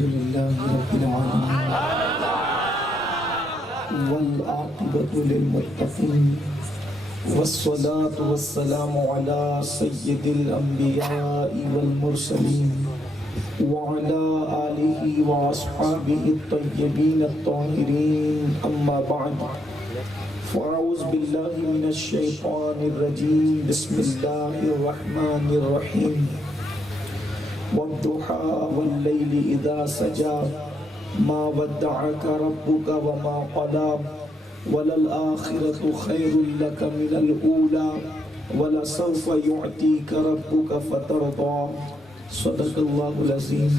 لله رب العالمين والعاقبة للمتقين والصلاة والسلام على سيد الأنبياء والمرسلين وعلى آله وأصحابه الطيبين الطاهرين أما بعد فأعوذ بالله من الشيطان الرجيم بسم الله الرحمن الرحيم والضحى والليل إذا سجى ما ودعك ربك وما قلى وللآخرة خير لك من الأولى ولسوف يعطيك ربك فترضى صدق الله العظيم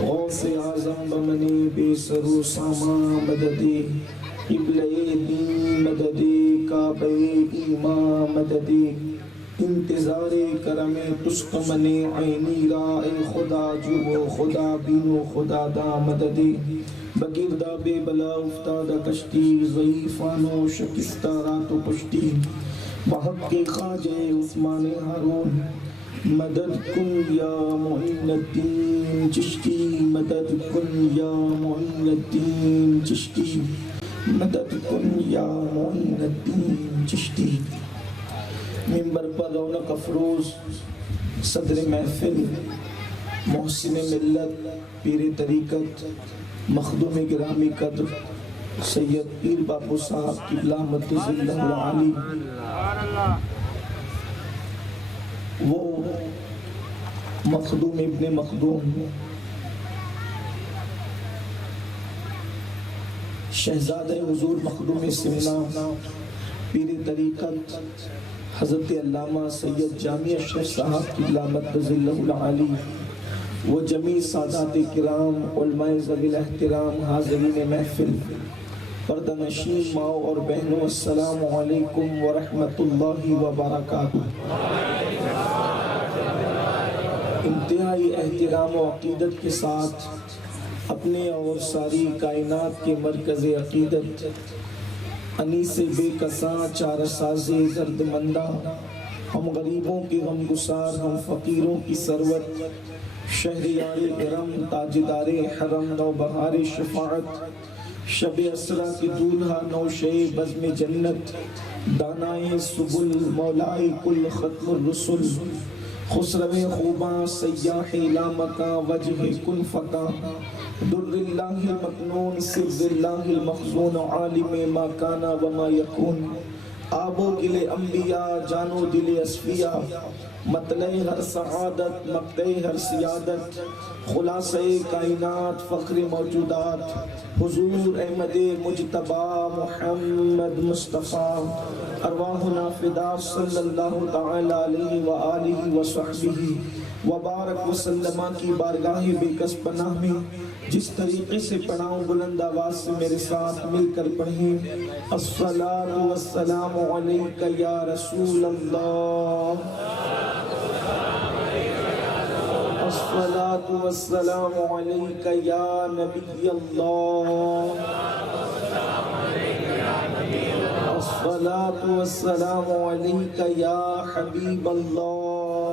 غوث اعظم بمنی بے سر و ساما مددی قبلِ دین مددی کعبہ ایمان مددی انتظار کرم تسق من عینی را اے خدا جو خدا بینو خدا دا مددی بگردہ بے بلا افتادہ کشتی ضعیفانو شکستہ رات و پشتی بحق کے خواجہ عثمان ہارون مدد کن یا معین الدین چشتی مدد کن یا معین الدین چشتی مدد کن یا معین الدین چشتی منبر پر رونق افروز صدر محفل محسن ملت پیر طریقت مخدوم گرامی قدر سید پیر باپو صاحب قبلہ مدد اللہ العالی وہ مخدوم ابن مخدوم شہزادہ حضور مخدوم سمنا پیر طریقت حضرت علامہ سید جامع اشرف صاحب قبلہ مدد اللہ العالی و جمیع سادات کرام علماء ذوی الاحترام حاضرین محفل پردہ نشین ماؤں اور بہنوں السلام علیکم ورحمۃ اللہ وبرکاتہ۔ انتہائی احترام و عقیدت کے ساتھ اپنے اور ساری کائنات کے مرکز عقیدت انیس بے کساں چارہ ساز درد مندہ ہم غریبوں کے غم گسار ہم فقیروں کی ثروت شہریار کرم تاجدار حرم نوبہار شفاعت شب اسرا کی دولہا نوشے بزم جنت دانائے سبل مولائے کل ختم الرسل خسرو خوباں سیاح لامکاں وجہ کن فکاں در اللہ المکنون سر اللہ المخزون عالم ما کانا وما یکون آبو گل انبیاء جانو دل اصفیاء مطلع ہر سعادت مقتع ہر سیادت خلاصہ کائنات فخر موجودات حضور احمد مجتبی محمد مصطفیٰ ارواحنا فدا صلی اللہ تعالی علیہ وآلہ وصحبہ وبارک وسلم کی بارگاہ بے کس پناہ میں جس طریقے سے پڑھاؤں بلند آواز سے میرے ساتھ مل کر پڑھیں الصلاۃ والسلام علیک یا رسول اللہ الصلاۃ والسلام علیک یا نبی اللہ الصلاۃ والسلام علیک یا حبیب اللہ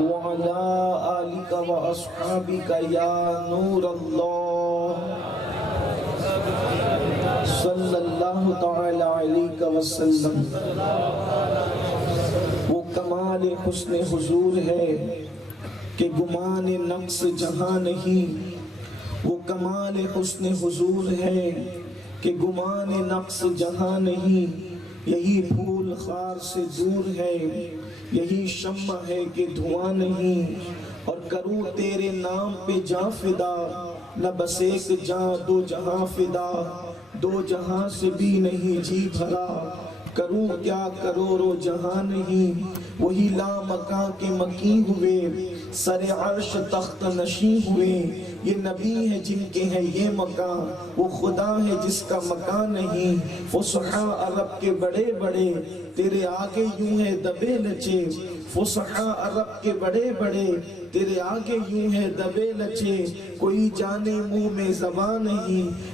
وعلى آلك وأصحابك يا نور الله صلی اللہ تعالی علیہ وسلم۔ وہ کمال حسن حضور ہے کہ گمان نقص جہاں نہیں، وہ کمال حسن حضور ہے کہ گمان نقص جہاں نہیں، یہی پھول خار سے دور ہے، یہی شمع ہے کہ دھواں نہیں، اور کروں تیرے نام پہ جاں فدا، نہ بس ایک جاں دو جہاں فدا، دو جہاں سے بھی نہیں جی بھرا، کروں کیا کروڑوں جہاں نہیں، وہی لامکاں کے مکی ہوئے، سر عرش تخت نشیں ہوئے، یہ نبی ہے جن کے ہیں یہ مکان، وہ خدا ہے جس کا مکان نہیں، فصحاء عرب کے بڑے بڑے تیرے آگے یوں ہے دبے نچے، فصحا عرب کے بڑے بڑے تیرے آگے یوں ہے دبے لچے، کوئی جانے منہ میں زبان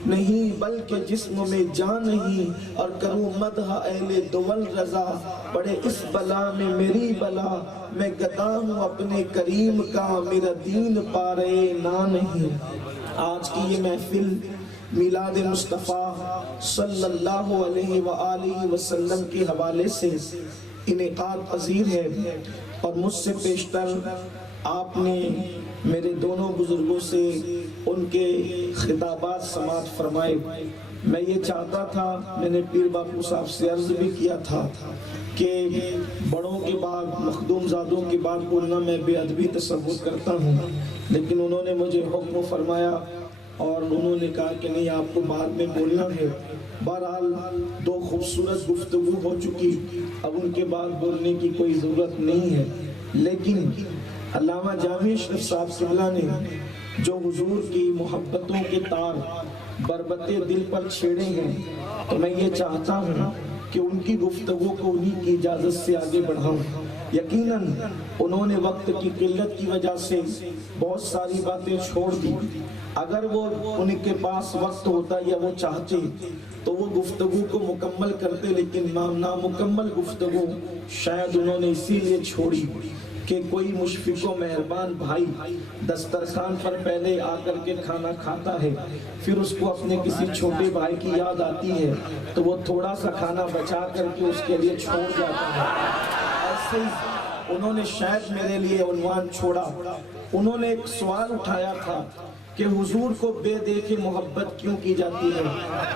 نہیں بلکہ جسم میں جان نہیں، اور کروں مدح اہل دول رضا، پڑے اس بلا میں میری بلا، میں گدا ہوں اپنے کریم کا، میرا دین پارے نہ نہیں۔ آج کی یہ محفل میلاد مصطفیٰ صلی اللہ علیہ وآلہ وسلم کے حوالے سے انعقاد پذیر ہے، اور مجھ سے پیشتر آپ نے میرے دونوں بزرگوں سے ان کے خطابات سماعت فرمائے۔ میں یہ چاہتا تھا، میں نے پیر باپو صاحب سے عرض بھی کیا تھا کہ بڑوں کے بعد مخدوم زادوں کے بعد بولنا میں بے ادبی تصور کرتا ہوں، لیکن انہوں نے مجھے حکم فرمایا اور انہوں نے کہا کہ نہیں، آپ کو بعد میں بولنا ہے۔ بہرحال دو خوبصورت گفتگو ہو چکی، اب ان کے بعد بولنے کی کوئی ضرورت نہیں ہے، لیکن علامہ جامع اشرف صاحب قبلہ نے جو حضور کی محبتوں کے تار بربط دل پر چھیڑے ہیں، تو میں یہ چاہتا ہوں کہ ان کی گفتگو کو انہی کی اجازت سے آگے بڑھاؤں۔ یقیناً انہوں نے وقت کی قلت کی وجہ سے بہت ساری باتیں چھوڑ دی، اگر وہ ان کے پاس وقت ہوتا یا وہ چاہتے تو وہ گفتگو کو مکمل کرتے، لیکن نامکمل گفتگو شاید انہوں نے اسی لیے چھوڑی کہ کوئی مشفق و مہربان بھائی دسترخوان پر پہلے آ کر کے کھانا کھاتا ہے، پھر اس کو اپنے کسی چھوٹے بھائی کی یاد آتی ہے تو وہ تھوڑا سا کھانا بچا کر کے اس کے لیے چھوڑ جاتا ہے۔ ایسے ہی انہوں نے شاید میرے لیے عنوان چھوڑا، انہوں نے ایک سوال اٹھایا تھا کہ حضور کو بے دیکھے محبت کیوں کی جاتی ہے،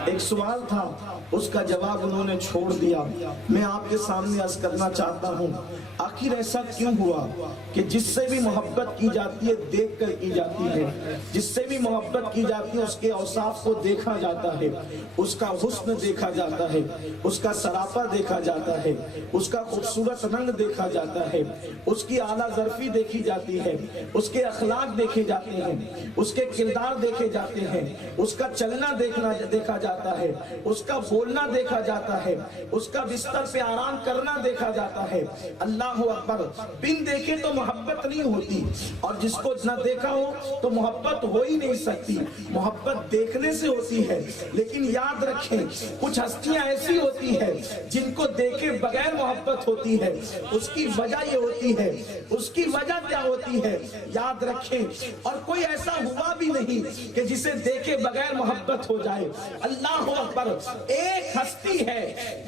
ایک سوال تھا، اس کا جواب انہوں نے چھوڑ دیا۔ میں آپ کے سامنے عرض کرنا چاہتا ہوں، آخر ایسا کیوں ہوا کہ جس سے بھی محبت کی جاتی ہے دیکھ کر کی جاتی ہے، جس سے بھی محبت کی جاتی ہے اس کے اوصاف کو دیکھا جاتا ہے، اس کا حسن دیکھا جاتا ہے، اس کا سراپا دیکھا جاتا ہے، اس کا خوبصورت رنگ دیکھا جاتا ہے، اس کی اعلیٰ ظرفی دیکھی جاتی ہے، اس کے اخلاق دیکھے جاتے ہیں، اس کے کردار دیکھے جاتے ہیں، اس کا چلنا دیکھا جاتا ہے، اس کا بولنا دیکھا جاتا ہے، اس کا بستر پہ آرام کرنا دیکھا جاتا ہے۔ اللہ اکبر، بن دیکھے تو محبت نہیں ہوتی، اور جس کو نہ دیکھا ہو تو محبت ہو ہی نہیں سکتی، محبت دیکھنے سے ہوتی ہے۔ لیکن یاد رکھیں، کچھ ہستیاں ایسی ہوتی ہے جن کو دیکھے بغیر محبت ہوتی ہے، اس کی وجہ یہ ہوتی ہے، اس کی وجہ کیا ہوتی ہے یاد رکھیں، اور کوئی ایسا ہوا بھی نہیں کہ جسے دیکھے بغیر محبت ہو جائے۔ اللہ اکبر، ایک ہستی ہے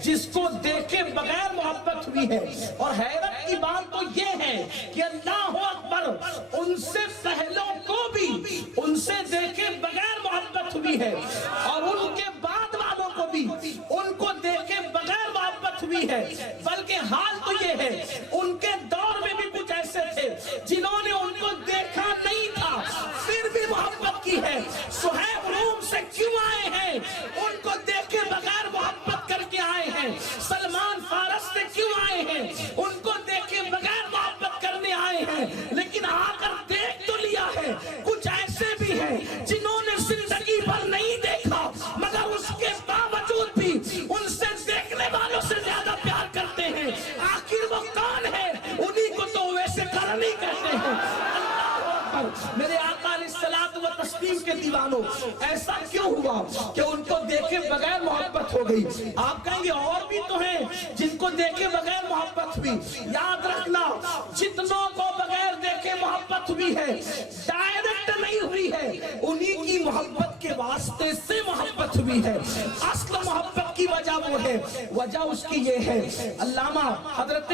جس کو دیکھے بغیر محبت ہوئی ہے، اور حیرت کی بات تو یہ ہے کہ اللہ اکبر، ان سے پہلوں کو بھی ان سے دیکھے بغیر محبت ہوئی ہے، اور ان کے بعد والوں کو بھی ان کو دیکھے بغیر محبت ہوئی ہے۔ بلکہ حال تو یہ ہے، ان کے دور میں بھی کچھ ایسے تھے جنہوں نے ان کو دیکھا نہیں تھا پھر بھی محبت کی ہے۔ صہیب روم سے کیوں آئے ہیں؟ ان کو دیکھے بغیر محبت کر کے آئے ہیں۔ سلمان فارس سے کیوں آئے ہیں؟ ان کو دیکھے بغیر محبت کرنے آئے ہیں، لیکن آ کر دیکھ تو لیا ہے۔ کچھ ایسے بھی ہیں جنہوں نے زندگی بھر نہیں دیکھا، مگر اس کے باوجود بھی ان سے دیکھنے والوں سے زیادہ پیار کرتے ہیں۔ آخر وہ کون ہے؟ انہی کو تو ویسے کرنی کہتے ہیں۔ میرے آقا علیہ الصلوۃ والتسلیم کے دیوانوں، ایسا کیوں ہوا کہ ان کو دیکھے بغیر محبت ہو گئی؟ آپ کہیں گے اور بھی تو ہیں جن کو دیکھے بغیر محبت ہوئی۔ یاد رکھنا، جتنوں کو بغیر دیکھے محبت ہوئی ہے، ڈائریکٹ نہیں ہوئی ہے، انہی کی محبت کے واسطے سے محبت ہوئی ہے۔ اصل محبت کی وجہ وہ ہے، وجہ اس کی یہ ہے۔ علامہ حضرت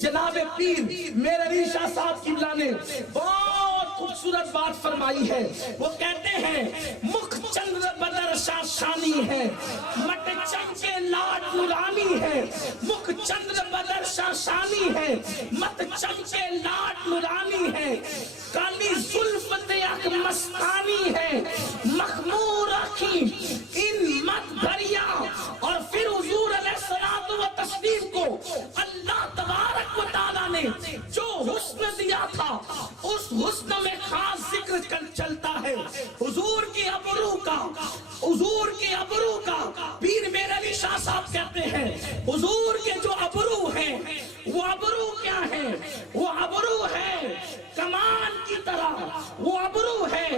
جناب پیر میرے علی شاہ صاحب قبلہ نے بہت خوبصورت بات فرمائی ہے۔ وہ کہتے ہیں، مکھ چندر بدر شاشانی ہے، مٹ چمکے لاٹ نورانی ہے۔ مکھ چندر بدر شاشانی ہے، مت چمکے لاٹ نورانی ہے۔ کالی زلف دیکھ مستانی ہے، مخمور آنکھیں ان مت بھریا۔ اور پھر حضور علیہ الصلوۃ والتسلیم کو اللہ تبارک و تعالیٰ نے جو حسن دیا تھا، اس حسن میں خاص ذکر چلتا ہے حضور کی ابرو کا، حضور کی ابرو کا۔ پیر میرے علی شاہ صاحب کہتے ہیں، حضور کے جو ابرو ہیں وہ ابرو کیا ہیں؟ طرح وہ ابرو ہے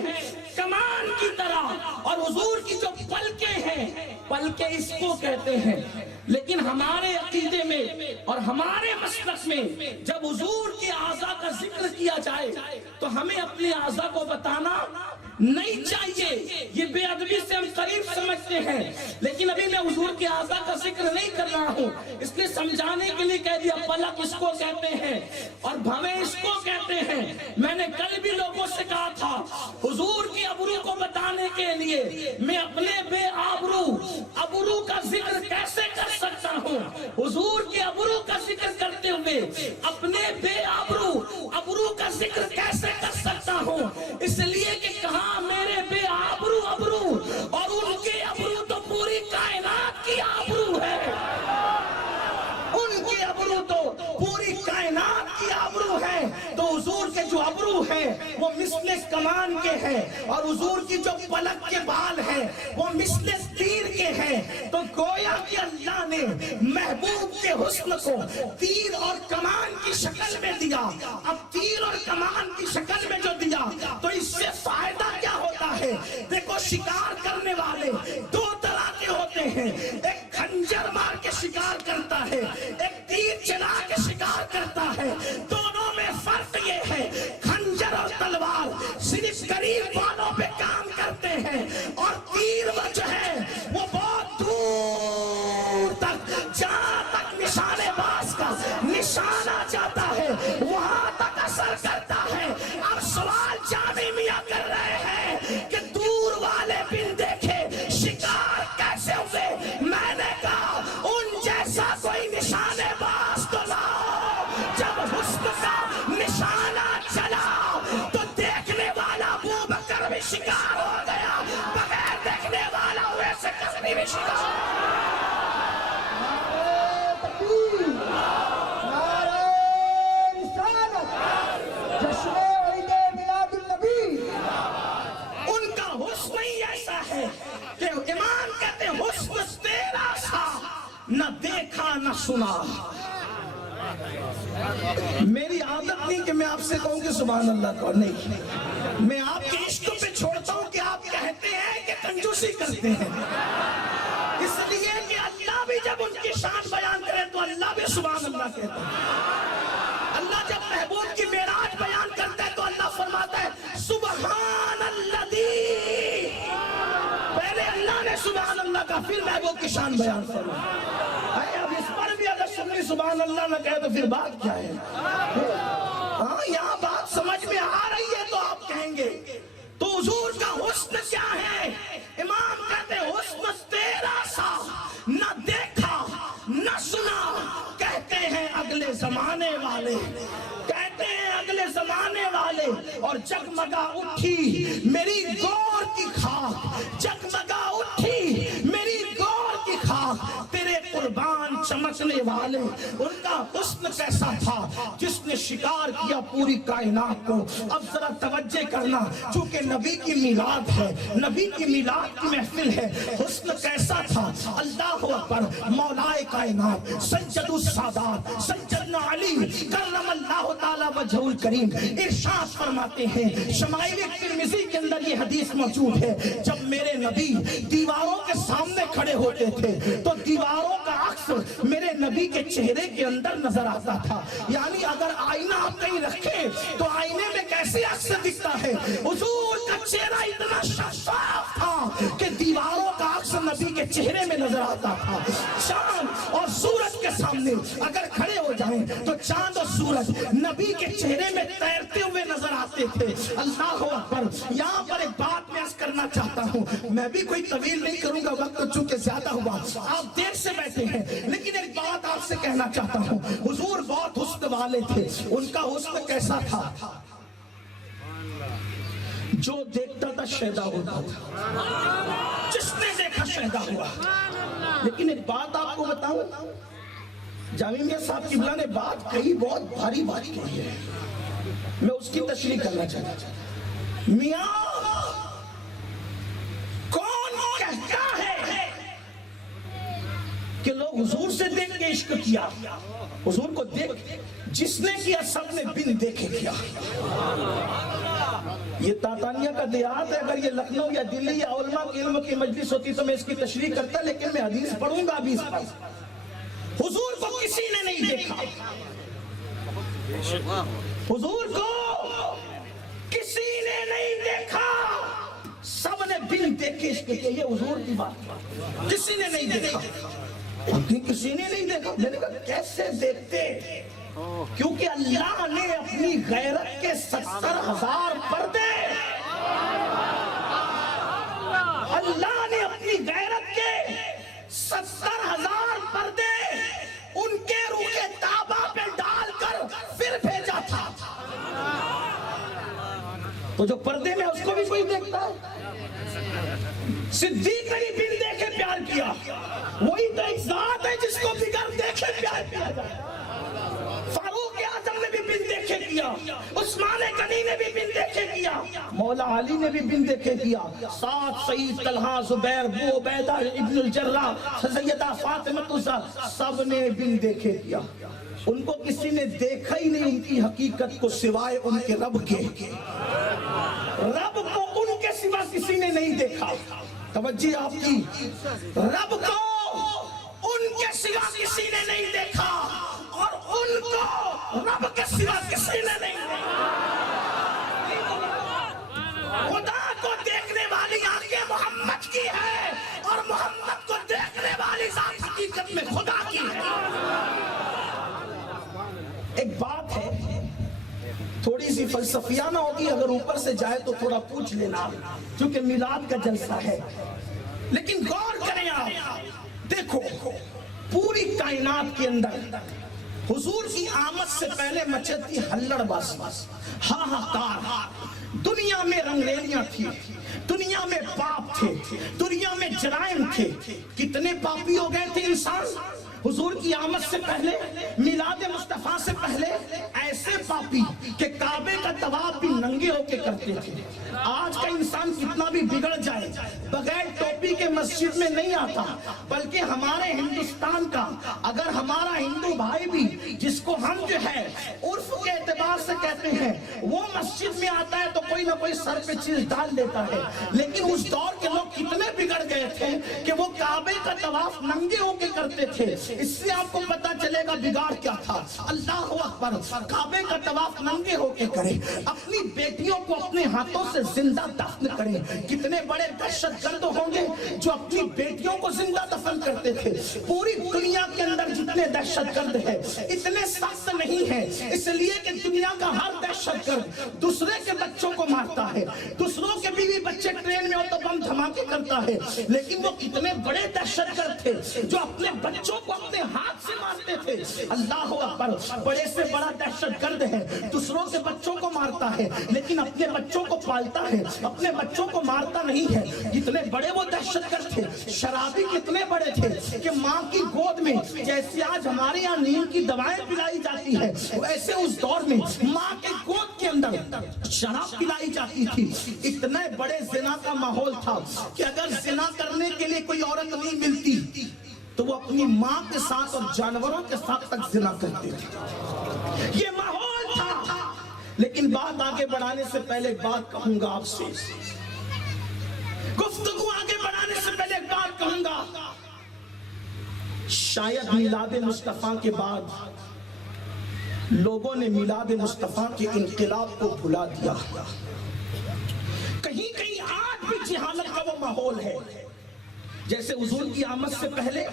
کمان کی طرح، اور حضور کی جو پلکیں ہیں، پلکیں اس کو کہتے ہیں۔ لیکن ہمارے عقیدے میں اور ہمارے مسلک میں جب حضور کے اعضاء کا ذکر کیا جائے تو ہمیں اپنے اعضاء کو بتانا نہیں چاہیے۔ یہ بے ادبی سے ہم قریب سمجھتے ہیں، لیکن ابھی میں حضور کے اعضاء کا ذکر نہیں کر رہا ہوں، اس لیے سمجھانے کے لیے کہہ دیا پلک اس کو کہتے ہیں اور بھویں اس کو کہتے ہیں۔ میں نے کل بھی لوگوں سے کہا تھا حضور کی ابرو کو بتانے کے لیے میں اپنے بے آبرو ابرو کا ذکر کیسے کر سکتا ہوں؟ حضور کے ابرو کا ذکر کرتے ہوئے اپنے بے آبرو ابرو کا ذکر کیسے کر سکتا ہوں؟ اس لیے کہ کہاں میرے بے آبرو ابرو اور ان کے ابرو تو پوری کائنات کی آبرو ہے، ان کے ابرو تو پوری کائنات کی آبرو ہے۔ تو حضور کے جو ابرو ہیں وہ مثل کمان کے ہیں، اور حضور کی جو پلک کے بال ہیں وہ مثل تیر کے ہیں۔ تو گویا کہ اللہ نے محبوب کے حسن کو تیر اور کمان کی شکل میں دیا۔ اب تیر اور کمان کی شکل میں جو دیا تو اس سے فائدہ کیا ہوتا ہے؟ دیکھو شکار کرنے والے دو طرح کے ہوتے ہیں، ایک خنجر مار کے شکار کرتا ہے، ایک تیر چلا کے شکار کرتا ہے۔ دونوں میں فرق یہ ہے خنجر اور تلوار صرف قریب والوں پہ کام کرتے ہیں، اور تیر وہ جو ہے وہ بہت دور تک، جہاں تک نشانے باز کا نشانہ جاتا ہے وہاں تک اثر کرتا ہے۔ اب سوال جامی میاں کر رہے ہیں کہ دور والے بن دیکھے شکار کیسے ہوئے؟ میں نے کہا ان جیسا کوئی نشانے باز تو لاؤ۔ جب حسن کا نشانہ چلا تو دیکھنے والا ابو بکر بھی شکار ہو گیا، بغیر دیکھنے والا ہوئے سے کسنی بھی شکار۔ ان کا حسن ہی ایسا ہے کہ امام کہتے ہیں حسن تیرا سا نہ دیکھا نہ سنا۔ میری عادت نہیں کہ میں آپ سے کہوں کہ سبحان اللہ کو، نہیں، میں آپ کے عشق پہ چھوڑتا ہوں کہ آپ کہتے ہیں کہ کنجوسی کرتے ہیں، اس لیے کہ اللہ بھی جب ان کی شان بیان کرے تو اللہ بھی سبحان اللہ کہتا ہے۔ اللہ جب محبوب کی معراج بیان کرتا ہے تو اللہ فرماتا ہے سبحان الذی، پہلے اللہ نے سبحان اللہ کا پھر محبوب کی شان بیان فرمایا۔ اب اس پر بھی اگر سنی سبحان اللہ نہ کہے تو پھر بات کیا ہے؟ ہاں یہاں بات سمجھ میں آ رہی ہے تو آپ کہیں گے تو حضور کا حسن کیا ہے؟ امام کہتے ہیں حسن تیرا سا نہ دیکھا نہ سنا۔ کہتے ہیں اگلے زمانے والے، کہتے ہیں اگلے زمانے والے، اور جگمگا اٹھی میری گور کی خاک، جگمگا اٹھی میری گور کی خاک، تیرے قربان چمکنے والے۔ ان کا حسن کیسا تھا جس نے شکار کیا پوری کائنات کو۔ اب ذرا توجہ کرنا، چونکہ نبی کی میلاد ہے، نبی کی میلاد کی محفل ہے، حسن کیسا تھا؟ اللہ اکبر، مولا کائنات سید السادات سیدنا علی کرم اللہ تعالی وجہ الکریم ارشاد فرماتے ہیں، شمائل ترمذی کے اندر یہ حدیث موجود ہے، جب میرے نبی دیواروں کے سامنے کھڑے ہوتے تھے تو دیواروں کا عکس میرے نبی کے چہرے کے اندر نظر آتا تھا۔ یعنی اگر آئینہ آپ کہیں رکھیں تو آئینے میں کیسے عکس دکھتا ہے؟ حضور کا چہرہ اتنا شفاف تھا کہ دیواروں کا عکس نبی کے چہرے میں نظر آتا تھا۔ چاند اور سورج کے سامنے اگر کھڑے ہو جائیں تو چاند اور سورج نبی کے چہرے میں تیرتے ہوئے نظر آتے تھے۔ اللہ اکبر، یہاں پر ایک بات میں عرض کرنا چاہتا ہوں، میں بھی کوئی طویل نہیں کروں گا، وقت چونکہ زیادہ ہوا، آپ دیر سے بیٹھے ہیں، لیکن ایک بات آپ سے کہنا چاہتا ہوں، حضور بہت حسن والے تھے۔ ان کا حسن کیسا تھا؟ جو دیکھتا تھا شیدا ہوتا تھا، جس نے دیکھا شیدا ہوا۔ لیکن ایک بات آپ کو بتاؤں، جامی میاں صاحب قبلہ نے بات کہی، بہت بھاری بات کہی ہے، میں اس کی تشریح کرنا چاہتا ہوں۔ میاں کون کہتا ہے کہ لوگ حضور سے دیکھ کے عشق کیا؟ حضور کو دیکھ جس نے کیا سب نے بن دیکھے کیا۔ یہ تاتانیہ کا دیہات ہے، اگر یہ لکھنؤ یا دلی یا علماء کے علم کی مجلس ہوتی تو میں اس کی تشریح کرتا، لیکن میں حدیث پڑھوں گا ابھی اس پر۔ حضور کو کسی نے نہیں دیکھا، حضور کو کسی نے نہیں دیکھا، سب نے بن دیکھے اس کے کہ یہ حضور کی بات، کسی نے نہیں دیکھا۔ کسی نے نہیں دیکھا، میں نے کہا کیسے دیکھتے؟ کیونکہ اللہ نے اپنی غیرت کے 70,000 پردے، اللہ نے اپنی غیرت کے 70,000 پردے ان کے روح تابہ پہ ڈال کر پھر بھیجا تھا۔ تو جو پردے میں اس کو بھی کوئی دیکھتا ہے؟ صدیق نے بن دیکھے پیار کیا، وہی تو ایک ذات ہے جس کو بغیر دیکھے پیار کیا جائے۔ فاروق اعظم نے بھی بن دیکھے کیا، عثمان غنی نے بھی بن دیکھے کیا، مولا علی نے بھی بن دیکھے کیا، سعد، سعید، طلحہ، زبیر، ابو عبیدہ ابن الجراح، سیدہ فاطمہ الزہرا، سب نے بن دیکھے کیا۔ ان کو کسی نے دیکھا ہی نہیں ان کی حقیقت کو سوائے ان کے رب کے، رب کو ان کے سوا کسی نے نہیں دیکھا۔ توجہ آپ کی، رب کو ان کے سوا کسی نے نہیں دیکھا اور ان کو رب کے سوا کسی نے نہیں دیکھا۔ خدا کو دیکھنے والی آنکھیں محمد کی ہے اور محمد کو دیکھنے والی ذات حقیقت میں خدا کی ہے۔ ایک بات ہے تھوڑی سی فلسفیانہ ہوگی، اگر اوپر سے جائے تو تھوڑا پوچھ لینا، کیونکہ میلاد کا جلسہ ہے، لیکن غور کریں آپ، دیکھو پوری کائنات کے اندر حضور کی آمد سے پہلے مچتی ہلڑ باز، ہاہاکار، دنیا میں رنگریلیاں تھی، دنیا میں پاپ تھے، دنیا میں جرائم تھے، کتنے پاپی ہو گئے تھے انسان حضور کی آمد سے پہلے، میلاد مصطفیٰ سے پہلے، ایسے پاپی کہ کعبے کا طواف بھی ننگے ہو کے کرتے تھے۔ آج کا انسان کتنا بھی بگڑ جائے بغیر ٹوپی کے مسجد میں نہیں آتا، بلکہ ہمارے ہندوستان کا اگر ہمارا ہندو بھائی بھی جس کو ہم جو ہے عرف کے اعتبار سے کہتے ہیں وہ مسجد میں آتا ہے تو کوئی نہ کوئی سر پہ چیز ڈال لیتا ہے، لیکن اس دور کے لوگ کتنے بگڑ گئے تھے کہ وہ کعبے کا طواف ننگے ہو کے کرتے تھے۔ اس سے آپ کو پتا چلے گا بگاڑ کیا تھا۔ اللہ اکبر، کعبے کا طواف ننگے ہو کے کریں، اپنی بیٹیوں کو اپنے ہاتھوں سے زندہ دفن کریں۔ کتنے بڑے دہشت گرد ہوں گے جو اپنی بیٹیوں کو زندہ دفن کرتے تھے۔ پوری دنیا کے اندر جتنے دہشت گرد ہیں اتنے سخت نہیں ہیں، اس لیے کہ دنیا کا ہر دہشت گرد دوسرے کے بچوں کو مارتا ہے، دوسروں کے بیوی بچے ٹرین میں ہو تو بم دھماکے کرتا ہے، لیکن وہ کتنے بڑے دہشت گرد تھے جو اپنے بچوں کو اپنے ہاتھ سے مارتے تھے۔ اللہ اکبر، بڑے سے بڑا دہشت گرد ہے، دوسروں کے بچوں کو مارتا ہے لیکن اپنے بچوں کو پالتا ہے، اپنے بچوں کو مارتا نہیں ہے۔ جتنے بڑے وہ دہشت گرد تھے، شرابی کتنے بڑے تھے کہ ماں کی گود میں جیسے آج ہمارے یہاں نیند کی دوائیں پلائی جاتی ہے، ویسے اس دور میں ماں کے گود کے اندر شراب پلائی جاتی تھی۔ اتنے بڑے زنا کا ماحول تھا کہ اگر زنا کرنے کے لیے کوئی عورت نہیں ملتی تو وہ اپنی ماں کے ساتھ اور جانوروں کے ساتھ تک زنا کرتے تھے۔ یہ ماحول تھا۔ لیکن بات آگے بڑھانے سے پہلے ایک بات کہوں گا آپ سے، گفتگو آگے بڑھانے سے پہلے ایک بات کہوں گا، شاید میلاد مصطفیٰ کے بعد لوگوں نے میلاد مصطفیٰ کے انقلاب کو بھلا دیا۔ کہیں کہیں آج بھی جہالت کا وہ ماحول ہے۔ جیسے حضور کی آمد سے پہلے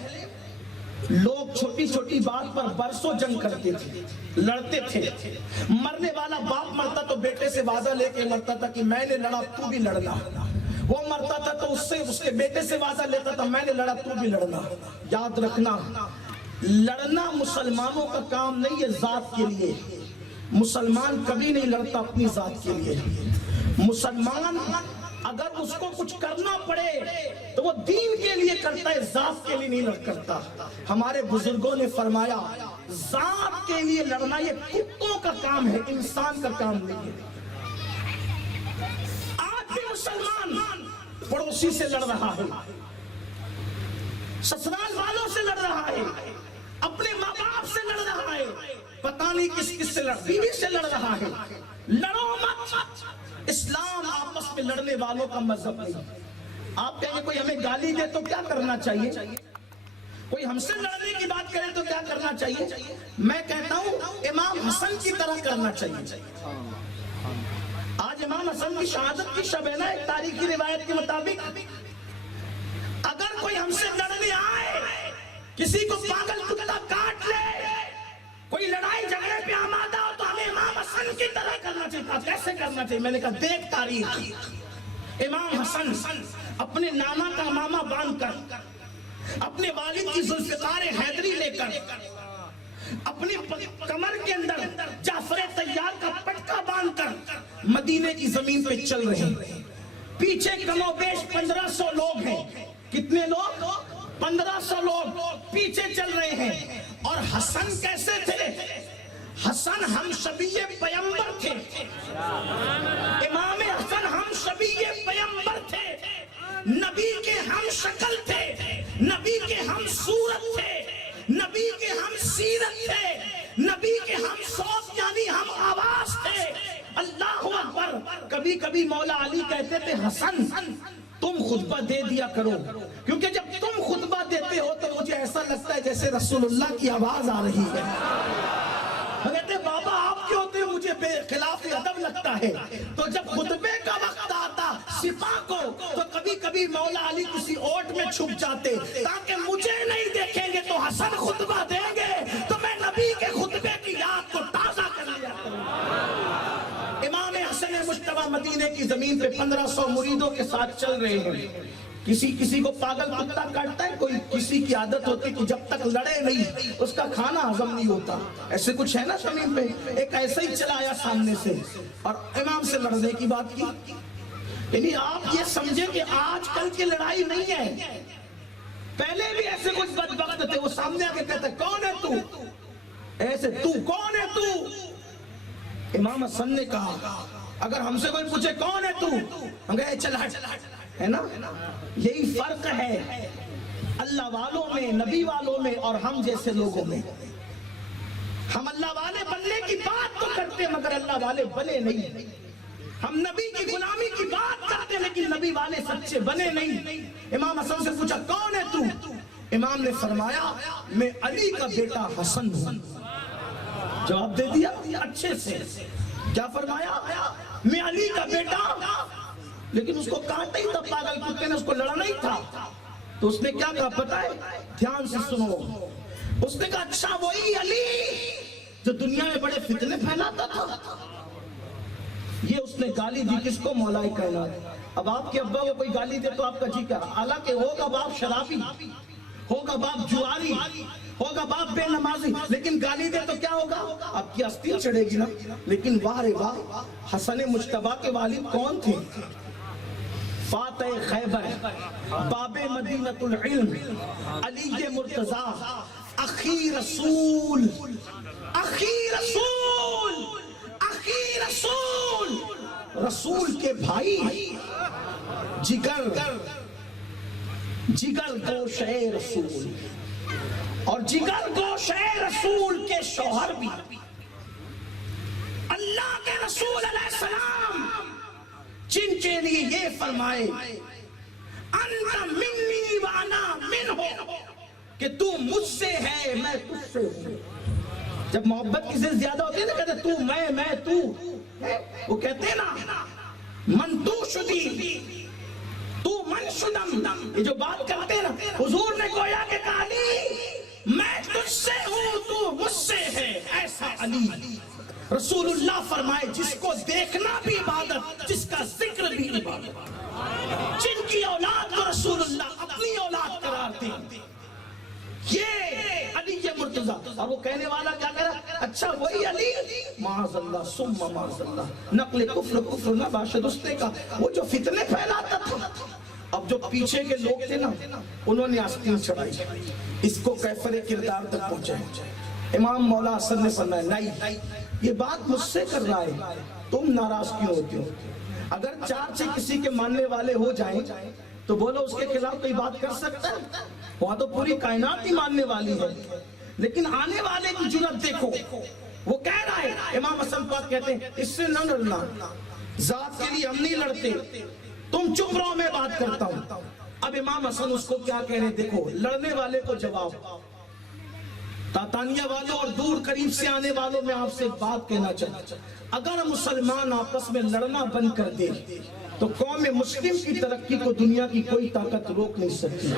لوگ چھوٹی چھوٹی بات پر برسوں جنگ کرتے تھے، لڑتے تھے۔ مرنے والا باپ مرتا تو بیٹے سے وعدہ لے کے مرتا تھا کہ میں نے لڑا تو بھی لڑنا، وہ مرتا تھا تو اس کے بیٹے سے وعدہ لیتا تھا میں نے لڑا تو بھی لڑنا۔ یاد رکھنا، لڑنا مسلمانوں کا کام نہیں ہے ذات کے لیے، مسلمان کبھی نہیں لڑتا اپنی ذات کے لیے۔ مسلمان اگر اس کو کچھ کرنا پڑے تو وہ دین کے لیے کرتا ہے، ذات کے لیے نہیں کرتا۔ ہمارے بزرگوں نے فرمایا ذات کے لیے لڑنا یہ کتوں کا کام ہے، انسان کا کام نہیں ہے۔ آج بھی مسلمان پڑوسی سے لڑ رہا ہے، سسرال والوں سے لڑ رہا ہے، اپنے ماں باپ سے لڑ رہا ہے، پتہ نہیں کس کس سے لڑ، بیوی سے لڑ رہا ہے۔ لڑو مت، اسلام پہ لڑنے والوں کا مذہب نہیں۔ آپ کہیں گے کوئی ہمیں گالی دے تو کیا کرنا چاہیے، کوئی ہم سے لڑنے کی بات کرے تو کیا کرنا چاہیے؟ میں کہتا ہوں امام حسن کی طرح کرنا چاہیے۔ آج امام حسن کی شہادت کی شب ہے نا، ایک تاریخی روایت کے مطابق اگر کوئی ہم سے لڑنے آئے، کسی کو پاگل کتا کاٹ لے، کوئی لڑائی جھگڑے پہ آمادہ ہو، تو ہمیں امام حسن کی طرح کرنا چاہیے۔ کیسے کرنا چاہیے؟ میں نے کہا دیکھ تاریخ، امام حسن اپنے نانا کا امامہ باندھ کر، اپنے والد کی ذوالفقار حیدری لے کر، اپنی کمر کے اندر جعفر طیار کا پٹکا باندھ کر مدینے کی زمین پہ چل رہے ہیں۔ پیچھے کم و بیش 1500 لوگ ہیں۔ کتنے لوگ؟ 1500 لوگ پیچھے چل رہے ہیں۔ اور حسن کیسے تھے؟ حسن ہم شبیہ پیغمبر تھے۔ امام حسن ہم شبیہ پیغمبر تھے، نبی کے ہم شکل تھے، نبی کے ہم صورت تھے، نبی کے ہم سیرت تھے، نبی کے ہم صوت یعنی ہم آواز تھے۔ اللہ اکبر۔ کبھی کبھی مولا علی کہتے تھے حسن تم خطبہ دے دیا کرو، کیونکہ جب تم خطبہ دیتے ہو تو مجھے ایسا لگتا ہے جیسے رسول اللہ کی آواز آ رہی ہے۔ کہتے بابا آپ کے ہوتے مجھے بے خلاف ادب لگتا ہے۔ تو جب خطبے کا وقت آتا سپاہ کو، تو کبھی کبھی مولا علی کسی اوٹ میں چھپ جاتے تاکہ مجھے نہیں دیکھیں گے تو حسن خطبہ دیں گے تو میں نبی کے خطبے کی یاد کو تازہ کر لیا کروں۔ امام حسن مجتبی مدینے کی زمین پہ 1500 مریدوں کے ساتھ چل رہے ہیں۔ کسی کو پاگل کتا کاٹتا ہے، کوئی کسی کی عادت ہوتی کہ جب تک لڑے نہیں اس کا کھانا ہضم نہیں ہوتا۔ ایسے کچھ ہے نا زمین پہ، ایک ایسا ہی چلا آیا سامنے سے اور امام سے لڑنے کی بات کی۔ یعنی آپ یہ سمجھیں کہ آج کل کی لڑائی نہیں ہے، پہلے بھی ایسے کچھ بدبخت تھے، وہ سامنے آ کے کہتے کون ہے تو، ایسے تو کون ہے تو۔ امام حسن نے کہا اگر ہم سے کوئی پوچھے کون ہے تو، ہم کہے چل ہٹ، ہے نا۔ یہی فرق ہے اللہ والوں میں، نبی والوں میں اور ہم جیسے لوگوں میں۔ ہم اللہ والے بننے کی بات تو کرتے مگر اللہ والے بنے نہیں۔ ہم نبی کی غلامی کی بات کرتے لیکن نبی والے سچے بنے نہیں۔ امام حسن سے پوچھا کون ہے تو، امام نے فرمایا میں علی کا بیٹا حسن ہوں۔ جواب دے دیا اچھے سے۔ کیا فرمایا؟ میں علی کا بیٹا۔ لیکن اس کو کاٹا ہی تھا پاگل کتے نے، اس کو لڑنا ہی تھا۔ تو اس نے کیا کہا پتہ ہے؟ دھیان سے سنو۔ اس نے کہا اچھا وہی علی جو دنیا میں بڑے فتنے پھیلاتا تھا۔ یہ اس نے گالی دی کس کو؟ مولا کائنات۔ اب آپ کے ابا کو کوئی گالی دے تو آپ کا جی کیا؟ حالانکہ ہوگا باپ شرابی، ہوگا باپ جواری، ہوگا باپ بے نمازی، لیکن گالی دے تو کیا ہوگا؟ آپ کی ہستی چڑھے گی نا۔ لیکن واہ رے واہ، حسن مجتبی کے والد کون تھے؟ فاتح خیبر، باب مدینۃ العلم، علی مرتضیٰ، اخی رسول، اخی رسول، اخی رسول، رسول کے بھائی، جگر گوشہ رسول، اور جگر گوشہ رسول کے شوہر بھی اللہ کے رسول علیہ السلام، جن کے لیے یہ فرمائے انت منی وانا منہ، کہ تو مجھ سے ہے میں تجھ سے ہوں۔ جب محبت کسی سے زیادہ ہوتی ہے نا، کہتے تو میں تو، وہ کہتے ہیں نا من تو شدی تو من شدم، یہ جو بات کرتے ہیں نا، حضور نے گویا کہ کہا علی میں تجھ سے ہوں تو مجھ سے ہے، ایسا علی۔ رسول اللہ فرمائے جس کو دیکھنا بھی عبادت، جس کا ذکر بھی عبادت، جن کی اولاد کو رسول اللہ اپنی اولاد قرار دیں، یہ علی مرتضیٰ۔ اور وہ کہنے والا کیا کہہ رہا؟ اچھا وہی علی، معاذ اللہ ثم معاذ اللہ، نقل کفر نہ باشد اس نے کہا وہ جو فتنے پھیلاتا تھا۔ اب جو پیچھے کے لوگ تھے نا، انہوں نے آستین چڑھائی، اس کو کیفر کردار تک پہنچائے۔ امام مولا حسن نے فرمایا نہیں، یہ بات مجھ سے کر رہا ہے، تم ناراض کیوں ہوتے ہو؟ اگر چار سے کسی کے ماننے والے ہو جائیں تو بولو اس کے خلاف کوئی بات کر سکتا ہے؟ وہاں تو پوری کائنات ہی ماننے والی ہے، لیکن آنے والے کی جرأت دیکھو۔ وہ کہہ رہا ہے، امام حسن پاک کہتے ہیں اس سے نہ ڈرنا، ذات کے لیے ہم نہیں لڑتے، تم چپ رہو میں بات کرتا ہوں۔ اب امام حسن اس کو کیا کہہ رہے، دیکھو لڑنے والے کو جواب، تاتانیہ والوں اور دور قریب سے آنے والوں میں آپ سے بات کہنا چاہتا ہوں، اگر مسلمان آپس میں لڑنا بند کر دے تو قوم مسلم کی ترقی کو دنیا کی کوئی طاقت روک نہیں سکتی۔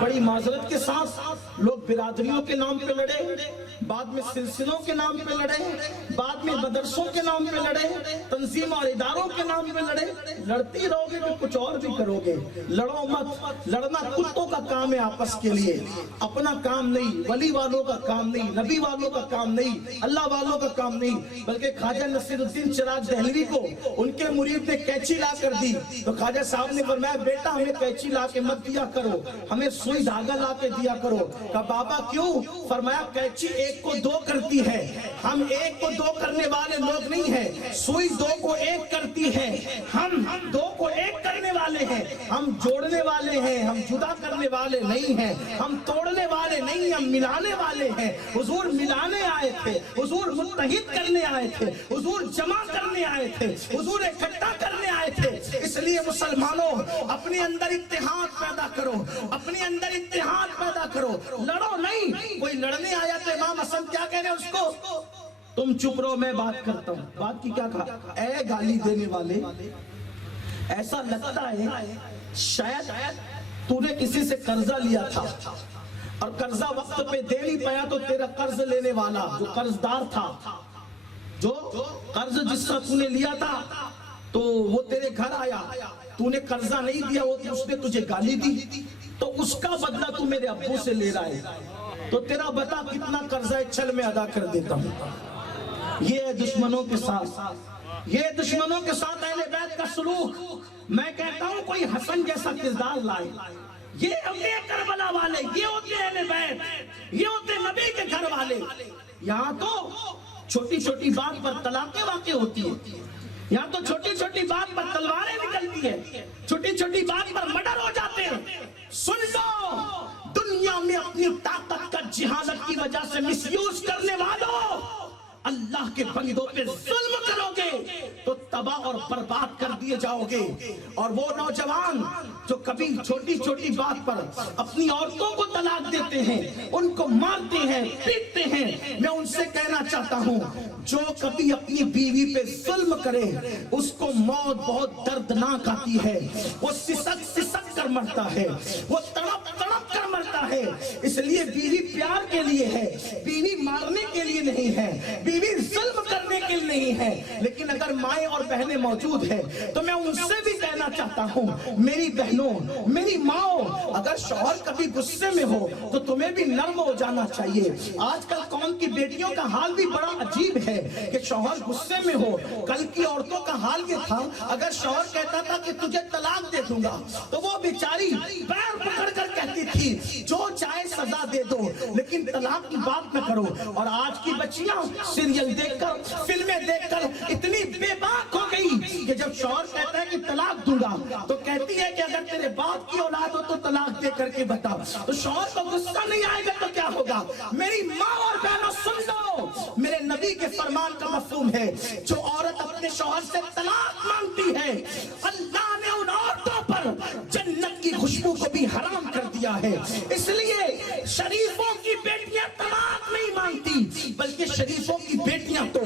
بڑی معذرت کے ساتھ لوگ برادریوں کے نام پہ لڑے، بعد میں سلسلوں کے نام پہ لڑے، بعد میں مدرسوں کے نام پہ لڑے، تنظیم اور اداروں کے نام پہ لڑے۔ لڑتی رہو گے تو کچھ اور بھی کرو گے، لڑو مت۔ لڑنا کتوں کا کام ہے آپس کے لیے، اپنا کام نہیں، ولی والوں کا کام نہیں، نبی والوں کا کام نہیں، اللہ والوں کا کام نہیں۔ بلکہ خواجہ نصیر الدین چراغ دہلوی کو ان کے مرید نے کینچی لا کر دی تو خواجہ صاحب نے فرمایا بیٹا ہمیں کینچی لا کے مت دیا کرو، ہمیں سوئی دھاگا لا کے دیا کرو۔ کہا بابا کیوں؟ فرمایا کینچی ایک کو دو کرتی ہے، ہم ایک کو دو کرنے والے لوگ نہیں ہیں، سوئی دو کو ایک کرتی ہے، ہم دو کو ایک کرنے والے ہیں، ہم جوڑنے والے ہیں، ہم جدا کرنے والے نہیں ہیں، ہم توڑنے والے نہیں ہیں، ہم ملانے والے ہیں۔ حضور ملانے آئے تھے، حضور متحد کرنے آئے تھے، حضور جمع کرنے آئے تھے، حضور اکٹھا کرنے آئے تھے۔ اس لیے مسلمانوں اپنے اندر اتحاد پیدا کرو، اپنے اندر اتحاد پیدا کرو، لڑو نہیں۔ کوئی لڑنے آیا تو امام حسن کیا کہہ رہے ہیں اس کو، تم چپ رہو میں بات کرتا ہوں۔ بات کی کیا کہا، اے گالی دینے والے، ایسا لگتا ہے شاید تو نے کسی سے قرضہ لیا تھا اور قرضہ وقت پہ دے نہیں پایا تو تیرا قرض لینے والا جو قرض دار تھا، جو قرض جس سے تو نے لیا تھا تو وہ تیرے گھر آیا، تو نے قرضہ نہیں دیا، اس نے تجھے گالی دی، تو اس کا بدلہ تو میرے ابو سے لے رہا ہے، تو تیرا بتا کتنا قرضہ چل میں ادا کر دیتا ہوں۔ یہ ہے دشمنوں کے ساتھ، یہ دشمنوں کے ساتھ اہل بیت کا سلوک۔ میں کہتا ہوں کوئی حسن جیسا کردار لائے، یہ ہوتے کربلا والے، یہ ہوتے اہل بیت، یہ ہوتے نبی کے گھر والے۔ یہاں تو چھوٹی چھوٹی بات پر طلاقیں واقع ہوتی ہیں، یہاں تو چھوٹی چھوٹی بات پر تلواریں نکلتی ہیں، چھوٹی چھوٹی بات پر مرڈر ہو جاتے ہیں۔ سن لو، دنیا میں اپنی طاقت کا جہالت کی وجہ سے مس یوز کرنے والوں، اللہ کے بندوں پہ ظلم کرو گے تو تباہ اور برباد کر دیے جاؤ گے۔ اور وہ نوجوان جو کبھی چھوٹی چھوٹی بات پر اپنی عورتوں کو طلاق دیتے ہیں، ان کو مارتے ہیں، پیٹتے ہیں، میں ان سے کہنا چاہتا ہوں جو کبھی اپنی بیوی پہ ظلم کرے اس کو موت بہت دردناک آتی ہے، وہ سسک سسک کر مرتا ہے، وہ تڑپ تڑپ کر مرتا ہے۔ اس لیے بیوی پیار کے لیے ہے، بیوی مارنے کے لیے نہیں ہے، بیوی ظلم کرنے کے لیے نہیں ہے۔ لیکن اگر مائیں اور بہنیں موجود ہیں تو میں ان سے بھی کہنا چاہتا ہوں میری بہنوں، میری ماں، اگر شوہر کبھی غصے میں ہو تو تمہیں بھی نرم ہو جانا چاہیے۔ آج کل قوم کی بیٹیوں کا حال بھی بڑا عجیب ہے کہ شوہر غصے میں ہو۔ کل کی عورتوں کا حال یہ تھا، اگر شوہر کہتا تھا کہ تجھے طلاق دے دوں گا تو وہ بیچاری پیر پکڑ کر کہتی تھی جو چاہے سزا دے دو لیکن طلاق کی بات نہ کرو۔ اور آج کی بچیاں سیریل دیکھ کر، فلمیں دیکھ کر اتنی بے باک ہو گئی کہ جب شوہر کہتا ہے کہ طلاق دوں گا تو کہتی ہے کہ اگر تیرے باپ کی اولاد ہو تو طلاق دے کر کے بتا۔ تو شوہر کو غصہ نہیں آئے گا تو کیا ہوگا؟ میری ماں اور بہنوں سن لو، میرے نبی کے فرمان کا مفہوم ہے جو عورت اپنے شوہر سے طلاق مانگتی ہے اللہ نے ان عورتوں پر جنت کی خوشبو کو بھی حرام کر دیا ہے۔ اس لیے شریفوں کی بیٹیاں طلاق نہیں مانگتی بلکہ شریفوں کی بیٹیاں تو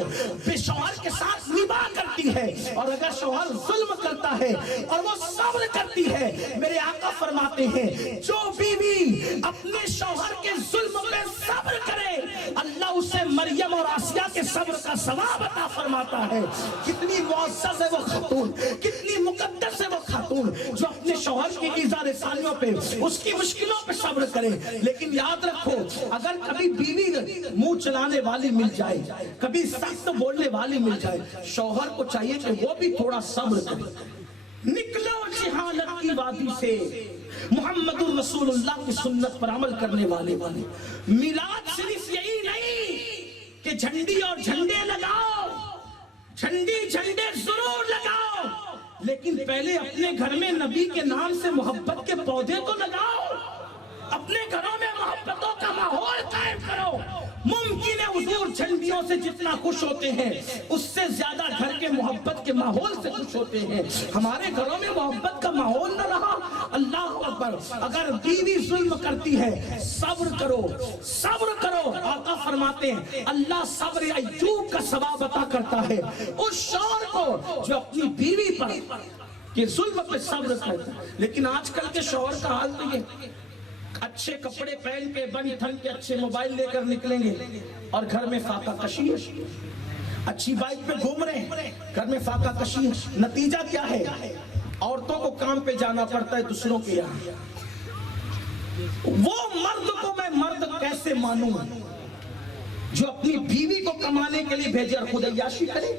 بے شوہر کے ساتھ نباہ کرتی ہے، اور اگر شوہر ظلم کرتا ہے اور وہ صبر کرتی ہے، میرے آقا فرماتے ہیں جو بیوی اپنے شوہر کے ظلم پہ صبر کرے اللہ اسے مریم اور آسیہ کے صبر کا ثواب عطا فرماتا ہے۔ کتنی معزز ہے وہ خاتون، کتنی مقدس ہے وہ خاتون جو اپنے شوہر کی ایذا رسانیوں پہ، اس کی مشکلوں پہ صبر کرے۔ لیکن یاد رکھو اگر کبھی بیوی منہ چلانے والی مل جائے، کبھی سخت بولنے والی مل جائے، شوہر کو چاہیے کہ وہ بھی تھوڑا صبر کرے۔ نکلو جہالت کی وادی سے، محمد الرسول اللہ کی سنت پر عمل کرنے والے۔ میلاد صرف یہی نہیں کہ جھنڈی اور جھنڈے لگاؤ، جھنڈے ضرور لگاؤ، لیکن پہلے اپنے گھر میں نبی کے نام سے محبت کے پودے تو لگاؤ، اپنے گھروں میں محبتوں کا ماحول قائم کرو۔ ممکن ہے حضور جھنڈیوں سے جتنا خوش ہوتے ہیں اس سے زیادہ گھر کے محبت کے ماحول سے خوش ہوتے ہیں. ہمارے گھروں میں محبت کا ماحول نہ رہا. اللہ اکبر. اگر بیوی ظلم کرتی ہے صبر کرو, صبر کرو. آقا فرماتے ہیں اللہ صبر ایوب کا ثواب عطا کرتا ہے اس شوہر کو جو اپنی بیوی پر کہ ظلم پہ صبر کرتا ہے. لیکن آج کل کے شوہر کا حال تو یہ, اچھے کپڑے پہن کے بن ٹھن کے اچھے موبائل لے کر نکلیں گے اور گھر میں فاقہ کشی ہے. اچھی بائک پہ گھوم رہے ہیں, گھر میں فاقہ کشی ہے. نتیجہ کیا ہے؟ عورتوں کو کام پہ جانا پڑتا ہے دوسروں کے یہاں. وہ مرد کو میں مرد کیسے مانوں جو اپنی بیوی کو کمانے کے لیے بھیجے اور خود عیاشی کرے؟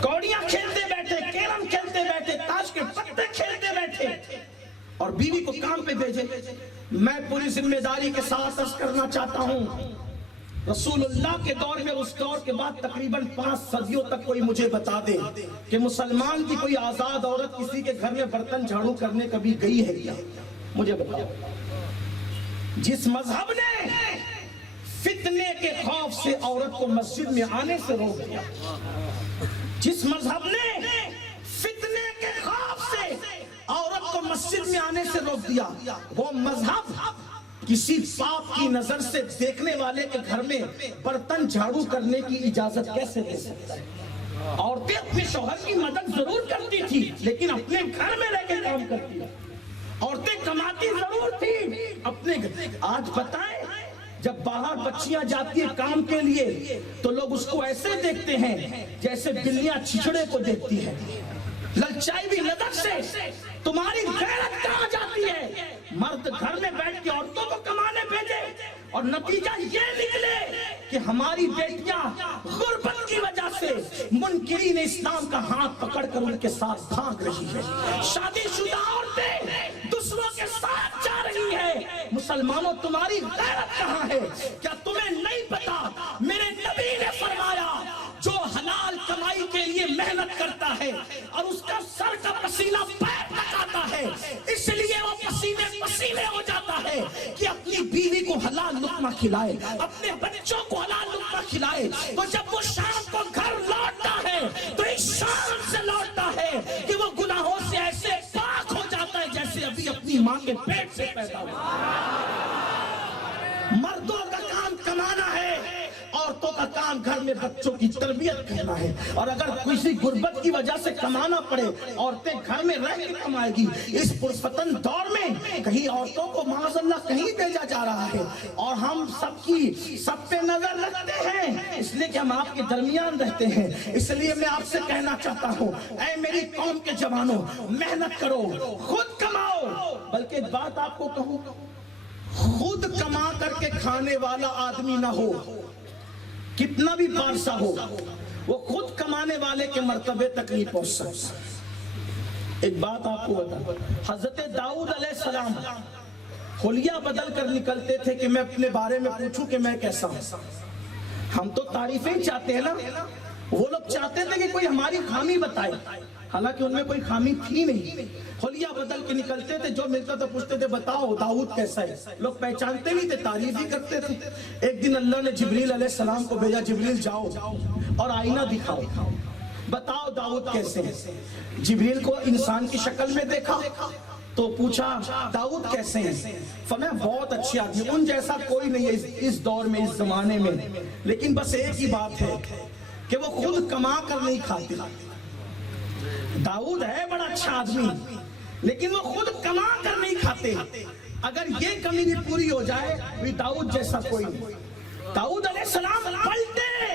کوڑیاں کھیلتے بیٹھے, کیرم کھیلتے بیٹھے, تاش کے پتے کھیلتے بیٹھے اور بیوی کو کام پہ بھیجے. میں پوری ذمہ داری کے ساتھ عرض کرنا چاہتا ہوں, رسول اللہ کے دور میں اس دور کے بعد تقریباً 5 صدیوں تک کوئی مجھے بتا دے کہ مسلمان کی کوئی آزاد عورت کسی کے گھر میں برتن جھاڑو کرنے کبھی گئی ہے کیا؟ مجھے بتاؤ. جس مذہب نے فتنے کے خوف سے عورت کو مسجد میں آنے سے روک دیا, جس مذہب نے فتنے کے خوف سے عورت کو مسجد میں آنے سے روک دیا, وہ مذہب کسی پاپ کی نظر سے دیکھنے والے کے گھر میں برتن جھاڑو کرنے کی اجازت کیسے دے سکتا ہے؟ عورتیں اپنے شوہر کی مدد ضرور کرتی تھی لیکن اپنے گھر میں رہ کے کام کرتی. عورتیں کماتی ضرور تھی اپنے گھر. آج بتائیں جب باہر بچیاں جاتی ہیں کام کے لیے تو لوگ اس کو ایسے دیکھتے ہیں جیسے بلیاں چھچڑے کو دیکھتی ہیں. للچائی بھی نظر سے تمہاری غیرت کہاں جاتی ہے؟ مرد گھر میں بیٹھ کے عورتوں کو کمانے بھیجے اور نتیجہ یہ نکلے کہ ہماری بیٹیاں غربت کی وجہ سے منکرین اسلام کا ہاتھ پکڑ کر ان کے ساتھ بھاگ رہی ہے. شادی شدہ عورتیں دوسروں کے ساتھ جا رہی ہے. مسلمانوں تمہاری غیرت کہاں ہے؟ کیا تمہیں نہیں پتا میرے نبی نے فرمایا جو حلال کمائی کے لیے محنت کرتا ہے اور اس کا سر کا پسینہ پیر تک آتا ہے اس لیے وہ پسینے پسینے ہو جاتا ہے کہ اپنی بیوی کو حلال لقمہ کھلائے, اپنے بچوں کو حلال لقمہ کھلائے. تو جب وہ شام کو گھر لوٹتا ہے تو اس شام سے لوٹتا ہے کہ وہ گناہوں سے ایسے پاک ہو جاتا ہے جیسے ابھی اپنی ماں کے پیٹ سے پیدا ہوا. مردوں کا کام کمانا ہے, عورتوں کا کام گھر میں بچوں کی تربیت کرنا ہے. اور اگر کسی غربت کی وجہ سے کمانا پڑے عورتیں گھر میں رہ کے کمائے گی. اس پرفتن دور میں کہیں عورتوں کو معاذ اللہ کہیں بھیجا جا رہا ہے اور ہم سب پہ نظر رکھتے ہیں اس لیے کہ ہم آپ کے درمیان رہتے ہیں. اس لیے میں آپ سے کہنا چاہتا ہوں اے میری قوم کے جوانوں, محنت کرو, خود کماؤ. بلکہ ایک بات آپ کو کہوں, خود کما کر کے کھانے والا آدمی نہ ہو, کتنا بھی پارسا ہو, وہ خود کمانے والے کے مرتبے تک نہیں پہنچ سکتا. ایک بات آپ کو بتا, حضرت داؤد علیہ السلام حلیہ بدل کر نکلتے تھے کہ میں اپنے بارے میں پوچھوں کہ میں کیسا ہوں. ہم تو تعریفیں چاہتے ہیں نا, وہ لوگ چاہتے تھے کہ کوئی ہماری خامی بتائے, حالانکہ ان میں کوئی خامی تھی نہیں. حلیہ بدل کے نکلتے تھے, جو ملتا تھا پوچھتے تھے بتاؤ داؤد کیسا ہے. لوگ پہچانتے نہیں تھے, تعریف ہی کرتے تھے. ایک دن اللہ نے جبریل علیہ السلام کو بھیجا, جبریل جاؤ اور آئینہ دکھاؤ, بتاؤ داؤد کیسے ہیں. جبریل کو انسان کی شکل میں دیکھا تو پوچھا داؤد کیسے ہیں. فرمایا بہت اچھے آدمی, ان جیسا کوئی نہیں ہے اس دور میں, اس زمانے میں, لیکن بس ایک ہی بات ہے کہ وہ خود کما کر نہیں کھاتے. داؤد ہے بڑا اچھا آدمی لیکن وہ خود کما کر نہیں کھاتے. اگر یہ کمی بھی پوری ہو جائے بھی داؤد جیسا کوئی نہیں. داؤد علیہ السلام پلٹے,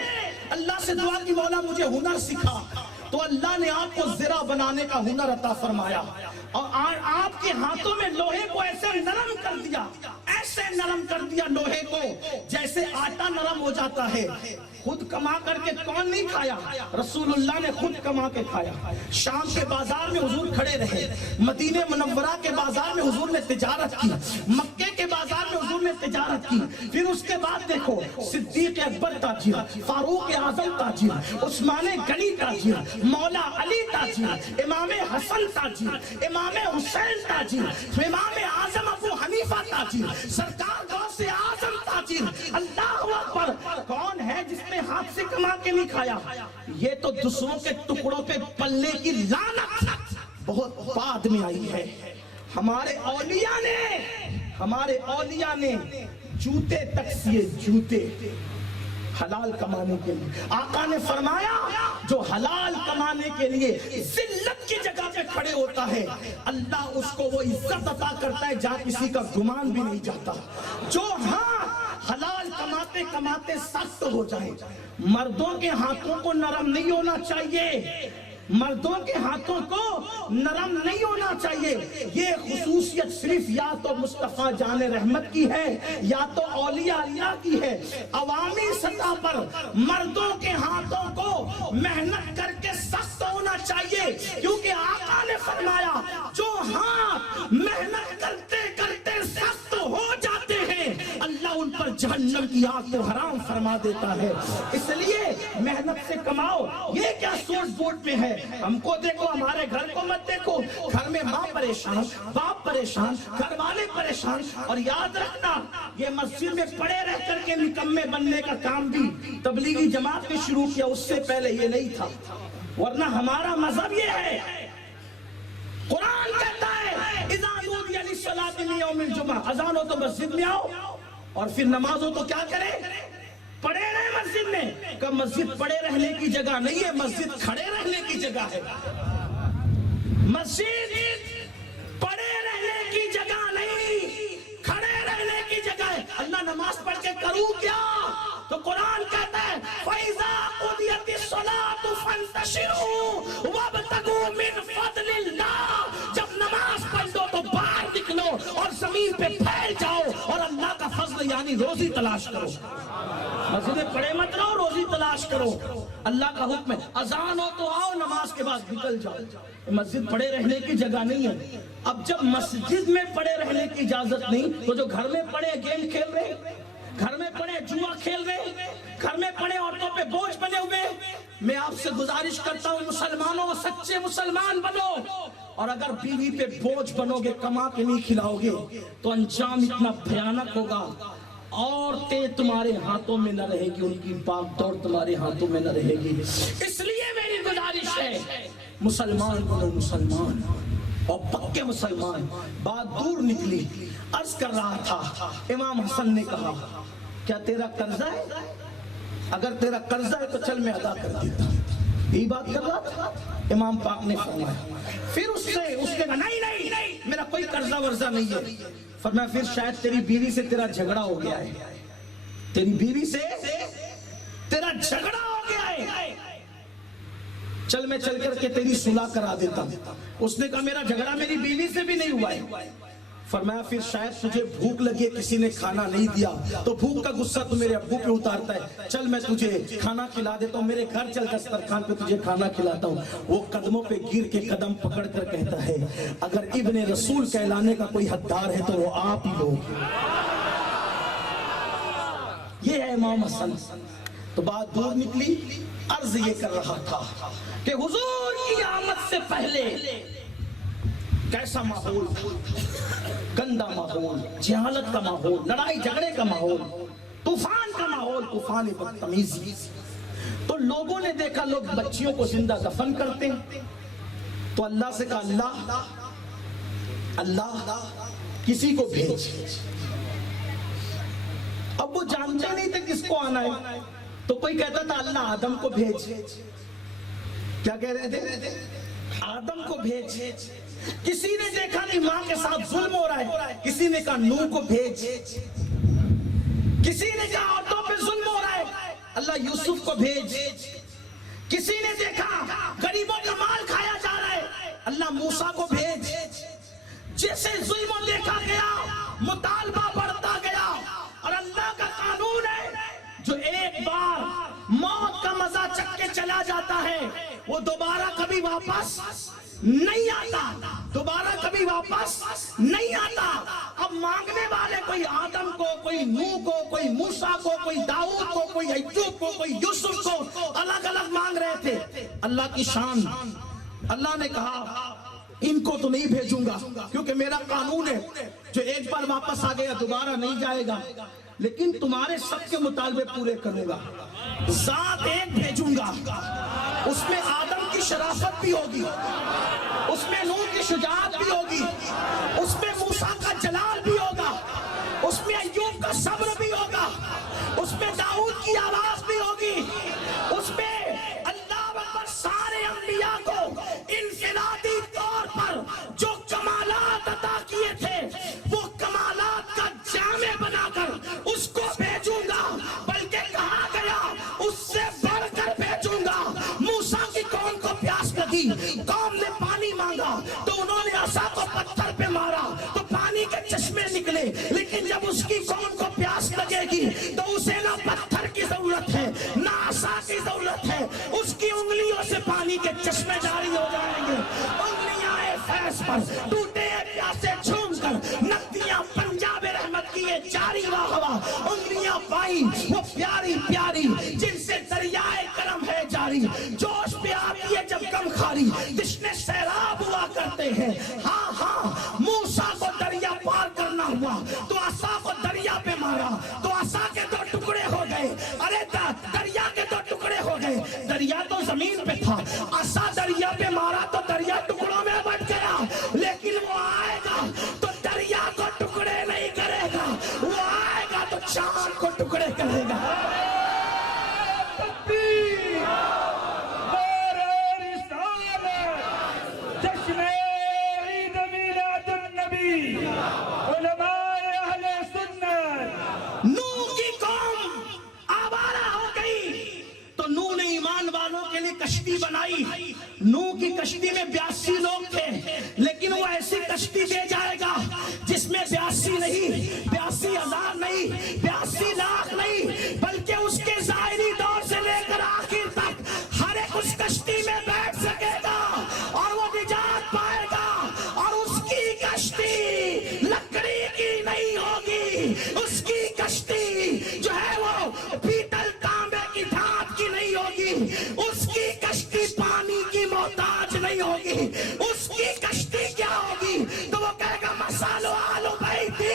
اللہ سے دعا کی مولا مجھے ہنر سکھا, تو اللہ نے آپ کو زرہ بنانے کا ہنر عطا فرمایا اور آپ کے ہاتھوں میں لوہے کو ایسے نرم کر دیا, ایسے نرم کر دیا لوہے کو جیسے آٹا نرم ہو جاتا ہے. خود کما کر کے کون نہیں کھایا؟ رسول اللہ نے خود کما کے کھایا. شام کے بازار میں حضور کھڑے رہے, مدینہ منورہ کے بازار میں حضور نے تجارت کی, مکے کے بازار میں حضور نے تجارت کی. پھر اس کے بعد دیکھو صدیق اکبر تاجر, فاروق اعظم تاجر, عثمان غنی تاجر, مولا علی تاجر, امام حسن تاجر, امام حسین تاجر, امام اعظم ابو حنیفہ تاجر, سرکار غوث اعظم تاجر، اللہ اکبر، کون ہے جس نے ہاتھ سے کما کے نہیں کھایا؟ یہ تو دوسروں کے ٹکڑوں پہ پلنے کی لعنت بہت بعد میں آئی ہے۔ ہمارے اولیاء نے جوتے تک سیے، جوتے حلال کمانے کے لیے۔ آقا نے فرمایا جو حلال کمانے کے لیے ذلت کی جگہ پہ کھڑے ہوتا ہے، اللہ اس کو وہ عزت عطا کرتا ہے جہاں کسی کا گمان بھی نہیں جاتا۔ جو حلال کماتے کماتے سخت ہو جائے، مردوں کے ہاتھوں کو نرم نہیں ہونا چاہیے، مردوں کے ہاتھوں کو نرم نہیں ہونا چاہیے۔ یہ خصوصیت صرف یا تو مصطفیٰ جان رحمت کی ہے یا تو اولیاء اللہ کی ہے۔ عوامی سطح پر مردوں کے ہاتھوں کو محنت کر کے سخت ہونا چاہیے، کیونکہ آقا نے فرمایا جو ہاتھ محنت کرتے کرتے سخت ہو جاتے ہیں، اللہ ان پر جہنم کی آگ کو حرام فرما دیتا ہے۔ اس لیے محنت سے کماؤ۔ یہ کیا سوچ بوٹ میں ہے؟ ہم کو دیکھو، ہمارے گھر کو مت دیکھو۔ گھر میں ماں پریشان، باپ پریشان، گھر والے پریشان۔ اور یاد رکھنا، یہ مسجد میں پڑے رہ کر کے نکمے بننے کا کام بھی تبلیغی جماعت نے شروع کیا، اس سے پہلے یہ نہیں تھا۔ ورنہ ہمارا مذہب یہ ہے، قرآن کہتا ہے اذا نودی للصلاۃ من یوم الجمعہ، اذان ہو تو مسجد میں آؤ، اور پھر نماز ہو تو کیا کرے؟ پڑے رہے مسجد میں۔ کہ مسجد پڑے رہنے کی جگہ نہیں ہے، مسجد کھڑے رہنے کی جگہ ہے۔ مسجد پڑے رہنے کی جگہ نہیں، کھڑے رہنے کی جگہ ہے۔ اللہ نماز پڑھ کے کروں کیا؟ تو قرآن کہتا ہے فَإِذَا قُضِيَتِ الصَّلَاةُ فَانتَشِرُوا وَابْتَغُوا مِنْ فَضْلِ اللَّهِ۔ جب نماز پڑھ دو تو باہر نکلو اور زمین پہ پھیل جاؤ اور اللہ کا فضل یعنی روزی تلاش کرو۔ مسجد پڑے مت رہو، روزی تلاش کرو۔ اللہ کا حکم ہے اذان ہو تو آؤ، نماز کے بعد نکل جاؤ۔ مسجد پڑے رہنے کی جگہ نہیں ہے۔ اب جب مسجد میں پڑے رہنے کی اجازت نہیں، تو جو گھر میں پڑے گیم کھیل رہے، گھر میں پڑے جوا کھیل رہے، گھر میں پڑے عورتوں پہ بوجھ بنے ہوئے، میں آپ سے گزارش کرتا ہوں مسلمانوں، سچے مسلمان بنو۔ اور اگر بیوی پہ بوجھ بنو گے، کما کے نہیں کھلاؤ گے، تو انجام اتنا بھیانک ہوگا۔ عورتیں تمہارے ہاتھوں میں نہ رہے گی، ان کی باغ دوڑ تمہارے ہاتھوں میں نہ رہے گی۔ اس لیے میری گزارش ہے مسلمان بنو، مسلمان اور پکے مسلمان۔ بات دور نکلی، عرض کر رہا تھا، امام حسن نے کہا کیا تیرا قرضہ ہے؟ اگر تیرا قرضہ ہے تو چل میں ادا کر دیتا۔ یہی بات کر رہا تھا، امام پاک نے فرمایا۔ پھر اس نے کہا نہیں، میرا کوئی قرضہ ورزہ نہیں ہے۔ فرمایا پھر شاید تیری بیوی سے تیرا جھگڑا ہو گیا ہے، تیری بیوی سے تیرا جھگڑا ہو گیا ہے، چل میں چل کر کے تیری صلح کرا دیتا ہوں۔ اس نے کہا میرا جھگڑا میری بیوی سے بھی نہیں ہوا ہے۔ فرمایا پھر شاید تجھے بھوک لگی ہے، کسی نے کھانا نہیں دیا، تو بھوک کا غصہ تو میرے ابو پہ اتارتا ہے، چل میں تجھے کھانا کھلا دیتا ہوں، میرے گھر چل دسترخوان پہ تجھے کھانا کھلاتا ہوں۔ وہ قدموں پہ گر کے قدم پکڑ کر کہتا ہے اگر ابن رسول کہلانے کا کوئی حقدار ہے تو وہ آپ ہی لوگ۔ یہ ہے امام حسن۔ تو بات دور نکلی، عرض یہ کر رہا تھا کہ حضور کی آمد سے پہلے کیسا ماحول، گندا ماحول، جہالت کا ماحول، لڑائی جھگڑے کا ماحول، طوفان کا ماحول، طوفان بدتمیزی۔ تو لوگوں نے دیکھا لوگ بچیوں کو زندہ دفن کرتے ہیں، تو اللہ سے کہا اللہ کسی کو بھیج۔ اب وہ جانتے نہیں تھے کس کو آنا ہے، تو کوئی کہتا تھا اللہ آدم کو بھیج۔ کیا کہہ رہے تھے؟ آدم کو بھیج۔ کسی نے دیکھا نہیں ماں کے ساتھ ظلم ہو رہا ہے، کسی نے کہا نوح کو بھیج۔ کسی نے کہا عورتوں پہ ظلم ہو رہا ہے، اللہ یوسف کو بھیج۔ کسی نے دیکھا غریبوں کا مال کھایا جا رہا ہے، اللہ موسیٰ کو بھیج۔ جیسے ظلم دیکھا گیا مطالبہ بڑھتا گیا، اور اللہ کا قانون ہے جو ایک بار موت کا مزہ چکھ کے چلا جاتا ہے وہ دوبارہ کبھی واپس نہیں آتا، دوبارہ کبھی واپس نہیں آتا۔ اب مانگنے والے کوئی آدم کو، کوئی نوح کو، کوئی موسیٰ کو، کوئی داؤد کو، کوئی ایوب کو، کوئی یوسف کو، الگ الگ مانگ رہے تھے۔ اللہ کی شان، اللہ نے کہا ان کو تو نہیں بھیجوں گا کیونکہ میرا قانون ہے جو ایک بار واپس آ گیا دوبارہ نہیں جائے گا، لیکن تمہارے سب کے مطالبے پورے کروں گا۔ ذات ایک بھیجوں گا، اس میں آدم کی شرافت بھی ہوگی، اس میں نوح کی شجاعت بھی ہوگی، اس میں موسیٰ کا جلال بھی ہوگا، اس میں ایوب کا صبر بھی ہوگا، اس میں داؤد کی آواز بھی ہوگی، اس میں اللہ اکبر سارے انبیاء کو انفرادی طور پر جو کمالات عطا کیے تھے وہ کمالات کا جامع بنا کر اس کو بھیجوں گا، بلکہ کہا گیا اس سے بڑھ کر بھیجوں گا۔ موسیٰ کی قوم کو پیاس لگی، قوم نے پانی مانگا تو انہوں نے عصا کو پتھر پہ مارا تو پانی کے چشمے نکلے، لیکن جب اس کی قوم کو پیاس لگے گی تو اسے نہ پتھر کی ضرورت ہے نہ عصا کی ضرورت ہے، اس کی انگلیوں سے پانی کے چشمے جاری ہو جائیں گے۔ انگلیاں فیض پر ٹوٹے پیاسے جھوم کر ندیاں پنجاب رحمت کی جاری واہ واہ، انگلیاں پائیں وہ پیاری پیاری جن سے دریائے کرم ہے جاری، جوش پہ آتی ہے جب غم خاری، تشنے سیراب ہوا کرتے ہیں۔ ہاں ہاں موسیٰ کو دریا پار کرنا ہوا تو عصا کو دریا پہ مارا تو عصا کے دو ٹکڑے ہو گئے، ارے دریا کے دو ٹکڑے ہو گئے، دریا تو زمین پہ تھا، عصا دریا پہ مارا تو دریا ٹکڑوں میں بٹ گیا، لیکن وہ آئے گا تو دریا کو ٹکڑے نہیں کرے گا، وہ آئے گا تو چاند کو ٹکڑے کرے گا۔ کشتی بنائی، نوح کی کشتی میں 82 لوگ تھے، لیکن وہ ایسی کشتی دے جائے گا جس میں 82 نہیں، 82,000 نہیں، 82 لاکھ نہیں، بلکہ اس کے ظاہری دور سے لے کر آخر تک ہر ایک اس کشتی میں بیٹھ سکے گا اور وہ نجات پائے گا، اور اس کی کشتی لکڑی کی نہیں ہوگی، اس کی کشتی جو ہے وہ پیتل تانبے کی دھات کی نہیں ہوگی، اس کی کشتی پانی کی محتاج نہیں ہوگی، اس کی کشتی کیا ہوگی تو وہ کہے گا مسالو آلو بیتی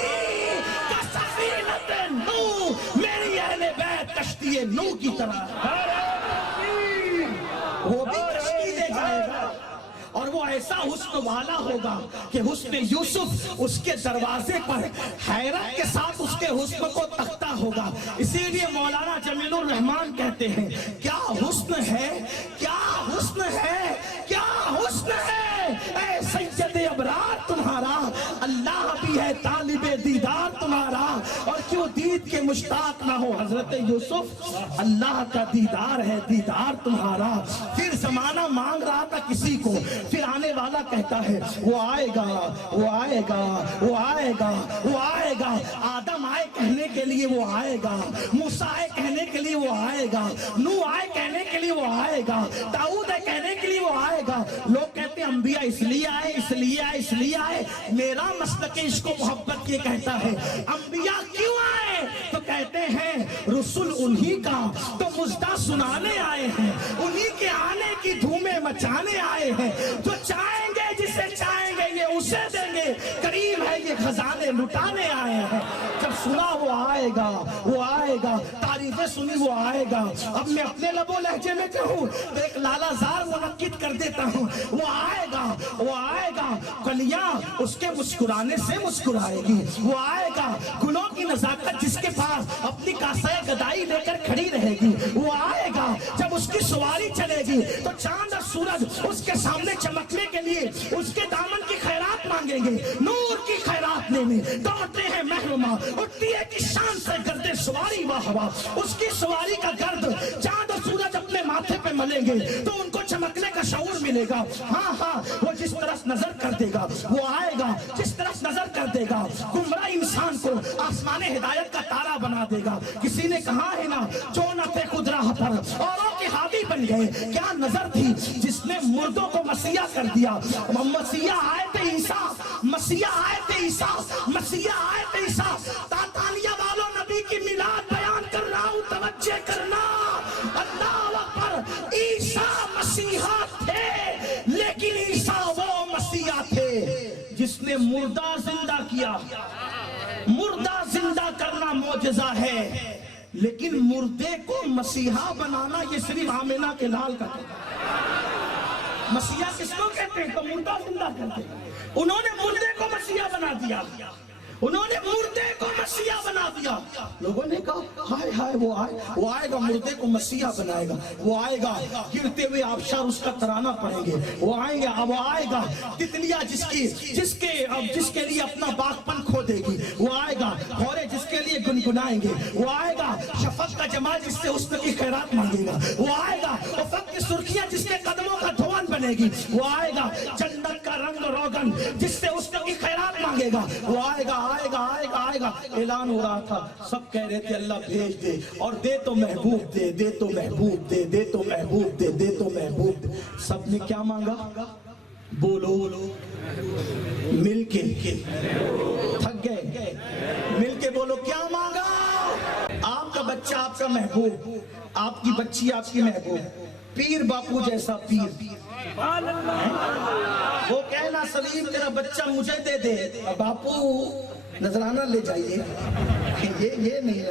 کا سفینت نوح، میری اہل بیت کشتی نوح کی طرح، وہ بھی کشتی دے جائے گا، اور وہ ایسا حسن والا ہوگا کہ حسن یوسف اس کے دروازے پر حیرت کے ساتھ اس کے حسن کو تختہ ہوگا۔ اسی لیے مولانا جمیل الرحمان کہتے ہیں کیا حسن ہے، کیا حسن ہے، کیا حسن ہے اے سید ابرار تمہارا، اللہ بھی ہے طالب دیدار تمہارا، اور کیوں دید کے مشتاق نہ ہو حضرت یوسف، اللہ کا دیدار ہے دیدار تمہارا۔ پھر زمانہ مانگ رہا تھا کسی کو، پھر آنے والا کہتا ہے وہ آئے گا وہ آئے گا وہ آئے گا وہ آئے گا، آدم آئے کہنے کے لیے وہ آئے گا، موسیٰ آئے کہنے کے لیے وہ آئے گا، نوح آئے کہنے کے لیے وہ آئے گا، داؤد آئے کہنے کے لیے وہ آئے گا۔ لوگ کہتے ہیں انبیاء اس لیے آئے اس لیے آئے اس لیے آئے، میرا مسلک عشق و محبت یہ کہتا ہے انبیاء کیوں آئے تو کہتے ہیں رسول انہی کا تو مژدہ سنانے آئے ہیں، انہی کے آنے کی دھومیں مچانے آئے ہیں، جو چاہیں گے جسے چاہیں گے یہ اسے دیں گے، کریم ہے یہ خزانے لٹانے آئے ہیں۔ جب سنا وہ آئے گا وہ آئے گا، تعریفیں سنی وہ آئے گا، اب میں اپنے لب و لہجے میں کہوں تو ایک لالا زار منعقد کر دیتا ہوں، وہ آئے گا وہ آئے گا، کلیاں اس کے مسکرانے سے مسکرائے گی، وہ آئے گا گلوں کی نزاکت جس کے پاس اپنی کاسۂ گدائی لے کر کھڑی رہے گی، وہ آئے گا جب اس کی سواری چلے گی تو چاند اور سورج اس کے سامنے چمکنے کے لیے اس کے دامن کی خیرات مانگیں گے، نور کی خیرات لینے دوڑتے ہیں محرمہ، اٹھتی ہے کہ شان سے گردے سواری واہ واہ، اس کی سواری کا گرد چاند اور سورج اپنے ماتھے پہ ملیں گے تو ان کو چمکنے کا شعور ملے گا۔ ہاں ہاں وہ جس طرف نظر کر دے گا وہ آئے گا، جس طرف نظر کر دے گا گمراہ انسان کو آسمان ہدایت کا تارا بنا دے گا۔ کسی نے کہا ہے نا جو نہ تھے خود راہ پر اوروں کے ہادی بن گئے، کیا نظر تھی جس نے مردوں کو مسیح کر دیا۔ مسیح آئے تھے عیسیٰ، مسیح آئے تھے عیسیٰ، مسیح آئے تھے عیسیٰ۔ تانتانیہ والوں نبی کی میلاد بیان کر رہا ہوں، توجہ کرنا، اللہ اکبر، عیسیٰ مسیحا تھے لیکن عیسیٰ وہ مسیح تھے جس نے مردہ زندہ کیا. مردہ زندہ کرنا معجزہ ہے, لیکن مردے کو مسیحا بنانا یہ صرف آمینہ کے لال کا کام. مسیحا کس کو کہتے ہیں؟ تو مردہ زندہ کرتے ہیں. انہوں نے مردے کو مسیحا بنا دیا, انہوں نے مردے کو مسیحا بنا دیا. لوگوں نے کہا ہائے ہائے وہ آئے گا مردے کو مسیحا بنائے گا, وہ آئے گا گرتے ہوئے آبشار اس کا ترانہ پڑھیں گے, وہ آئیں گے, اب آئے گا تتلیا جس کے لیے اپنا باغپن کھو دے گی, وہ آئے گا بھورے جس کے لیے گنگنائیں گے, وہ آئے گا شفق کا جمال جس سے حسن کی خیرات مانگے گا, وہ آئے گا افق کی سرخیاں جس کے قدموں کا دھوان بنے گی, وہ آئے گا جنت کا رنگ روغن جس سے حسن کی خیرات مانگے گا, وہ آئے گا آئے گا آئے گا آئے گا. اعلان ہو رہا تھا, سب کہہ رہے تھے اللہ بھیج دے, اور دے تو محبوب دے, دے تو محبوب دے, دے تو محبوب دے, دے تو محبوب دے. سب نے کیا مانگا؟ بولو مل کے, تھک گئے, مل کے بولو کیا مانگا؟ آپ کا بچہ آپ کا محبوب, آپ کی بچی آپ کی محبوب, پیر باپو جیسا پیر. وہ کہنا سلیم تیرا بچہ مجھے دے دے, باپو نذرانہ لے جائیے, یہ نہیں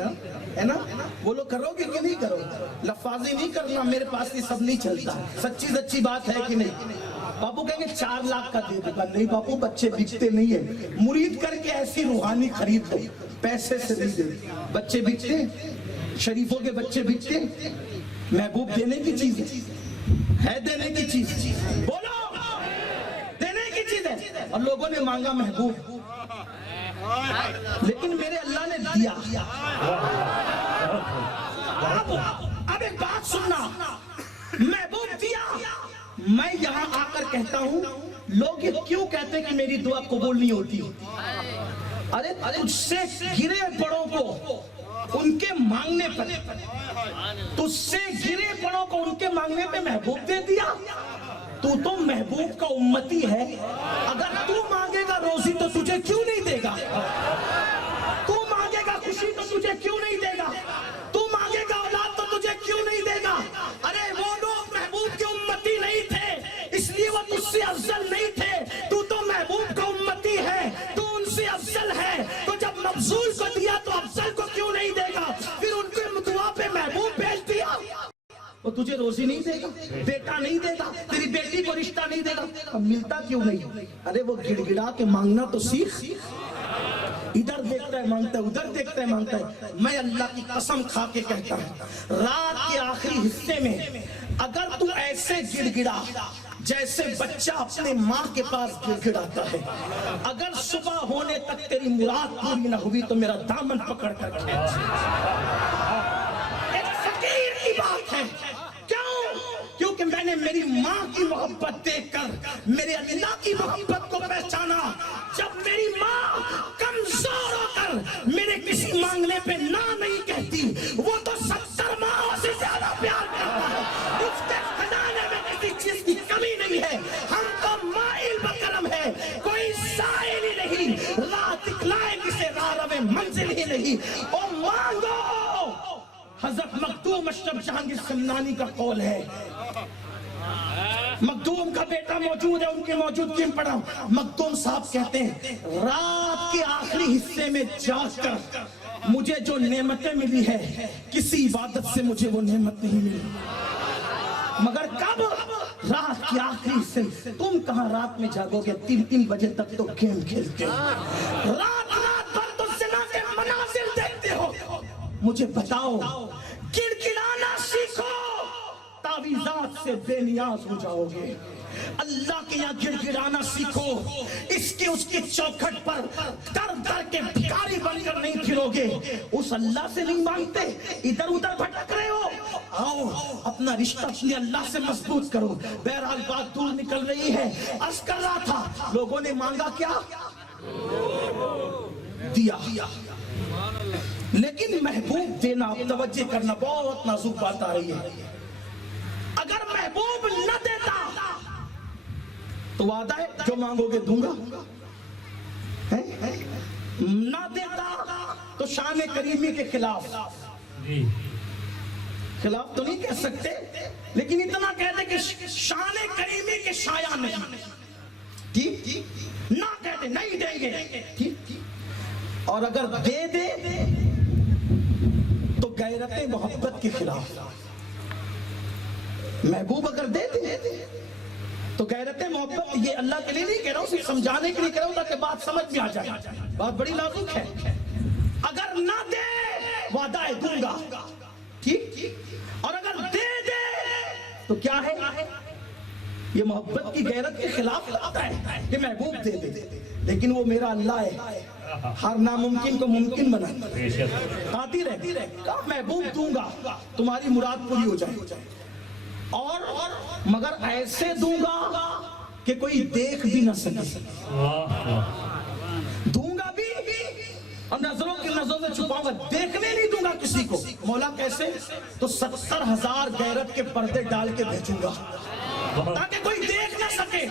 ہے نا. بولو کرو گے کہ نہیں کرو؟ لفاظی نہیں کرنا, میرے پاس یہ سب نہیں چلتا. سچی بات ہے کہ نہیں؟ باپو کہیں گے 4 لاکھ کا دے دے گا. نہیں باپو بچے بکتے نہیں ہیں, مرید کر کے ایسی روحانی خرید دو, پیسے سے نہیں دے. بچے بکتے, شریفوں کے بچے بکتے. محبوب دینے کی چیز ہے, دینے کی چیز, بولو دینے کی چیز ہے. اور لوگوں نے مانگا محبوب, لیکن میرے اللہ نے دیا. اب ایک بات سننا, محبوب دیا. میں یہاں آ کر کہتا ہوں, لوگ یہ کیوں کہتے کہ میری دعا قبول نہیں ہوتی؟ ارے تجھ سے گرے بڑوں کو ان کے مانگنے پر, تجھ سے گرے بڑوں کو ان کے مانگنے پہ محبوب دے دیا. تو محبوب کا امتی ہے, اگر تو مانگے گا روزی تو تجھے کیوں نہیں دے گا؟ تو مانگے گا خوشی تو تجھے کیوں نہیں دے گا؟ تو مانگے گا اولاد تو تجھے کیوں نہیں دے گا؟ ارے وہ لوگ محبوب کے امتی نہیں تھے, اس لیے وہ تجھ سے افضل نہیں تھے. تو محبوب کا امتی ہے, تو ان سے افضل ہے. تو جب مفضول کو دیا تو افضل کو کیوں نہیں دے گا؟ پھر ان کے دعا پہ محبوب بھیج دیا. وہ تجھے روزی نہیں دے گا, بیٹا نہیں دے گا, تیری بیٹی کو رشتہ نہیں دے گا, اب ملتا کیوں نہیں؟ ارے وہ گڑ گڑا کے مانگنا تو سیکھ. ادھر دیکھتا ہے مانگتا ہے, ادھر دیکھتا ہے مانگتا ہے. میں اللہ کی قسم کھا کے کہتا ہوں, رات کے آخری حصے میں اگر تو ایسے گڑ گڑا جیسے بچہ اپنے ماں کے پاس گڑ گڑاتا ہے, اگر صبح ہونے تک تیری مراد پوری نہ ہوئی تو میرا دامن پکڑ کر کھینچ. ایک فقیر کی بات ہے. کیونکہ میں نے میری ماں کی محبت دیکھ کر میرے اللہ کی محبت کو پہچانا. جب میری ماں کمزور ہو کر میرے کسی مانگنے پہ نہ نہیں کہتی, وہ تو 70 ماں سے زیادہ پیار کرتا ہے. اس کے خزانے میں کسی چیز کی کمی نہیں ہے. ہم تو مائل بکرم ہے, کوئی سائل ہی نہیں, راہ دکھلائے کسے راہ منزل ہی نہیں. او مانگو. حضرت مخدوم اشرف جہانگیر سمنانی کا قول ہے. مخدوم کا بیٹا موجود ہے, ان کی موجودگی میں پڑھا. مخدوم صاحب کہتے ہیں, رات کے آخری حصے میں جاگ کر مجھے جو نعمتیں ملی ہے کسی عبادت سے مجھے وہ نعمت نہیں ملی. مگر کب؟ رات کے آخری حصے. تم کہاں رات میں جاگو گے؟ 3 بجے تک تو گیم کھیلتے ہو, رات بھر تو زنا کے مناظر دیکھتے ہو. مجھے بتاؤ, گڑگڑانا سیکھو, تعویذات سے بے نیاز ہو جاؤ گے. اللہ کے یہاں گڑگڑانا سیکھو, اس کی چوکھٹ پر در در کے بھکاری بن کر نہیں پھرو گے. اس اللہ سے نہیں مانگتے, ادھر ادھر بھٹک رہے ہو. آؤ اپنا رشتہ اپنے اللہ سے مضبوط کرو. بہرحال بات دور نکل رہی ہے. عرض کر رہا تھا, لوگوں نے مانگا کیا؟ دیا. لیکن محبوب دینا, توجہ کرنا, بہت نازک بات آ رہی ہے. اگر محبوب نہ دیتا تو وعدہ ہے جو مانگو گے دوں گا, نہ دیتا تو شان کریمی کے خلاف تو نہیں کہہ سکتے, لیکن اتنا کہتے کہ شان کریمی کے شایع نہیں. نہ کہتے, نہیں گے ٹھیک، اور اگر دے دے تو غیرت محبت کے خلاف. محبوب اگر دے دے تو غیرت محبت، یہ اللہ کے لیے نہیں کہہ رہا ہوں، صرف سمجھانے کے لیے کہہ رہا ہوں تاکہ بات سمجھ میں آ جائے. بات بڑی نازک ہے. اگر نہ دے وعدہ ہے دوں گا ٹھیک، اور اگر دے دے تو کیا ہے؟ یہ محبت کی غیرت کے خلاف لگتا ہے کہ محبوب دے دے، لیکن وہ میرا اللہ ہے، ہر ناممکن کو ممکن بنا آتی رہتی کہا محبوب دوں گا تمہاری مراد پوری ہو جائے، اور مگر ایسے دوں گا کہ کوئی دیکھ بھی نہ سکے. دوں گا بھی اور نظروں کی نظروں سے چھپاؤں گا، دیکھنے نہیں دوں گا کسی کو. مولا کیسے؟ تو 70,000 غیرت کے پردے ڈال کے بھیجوں گا تاکہ کوئی دیکھ نہ سکے.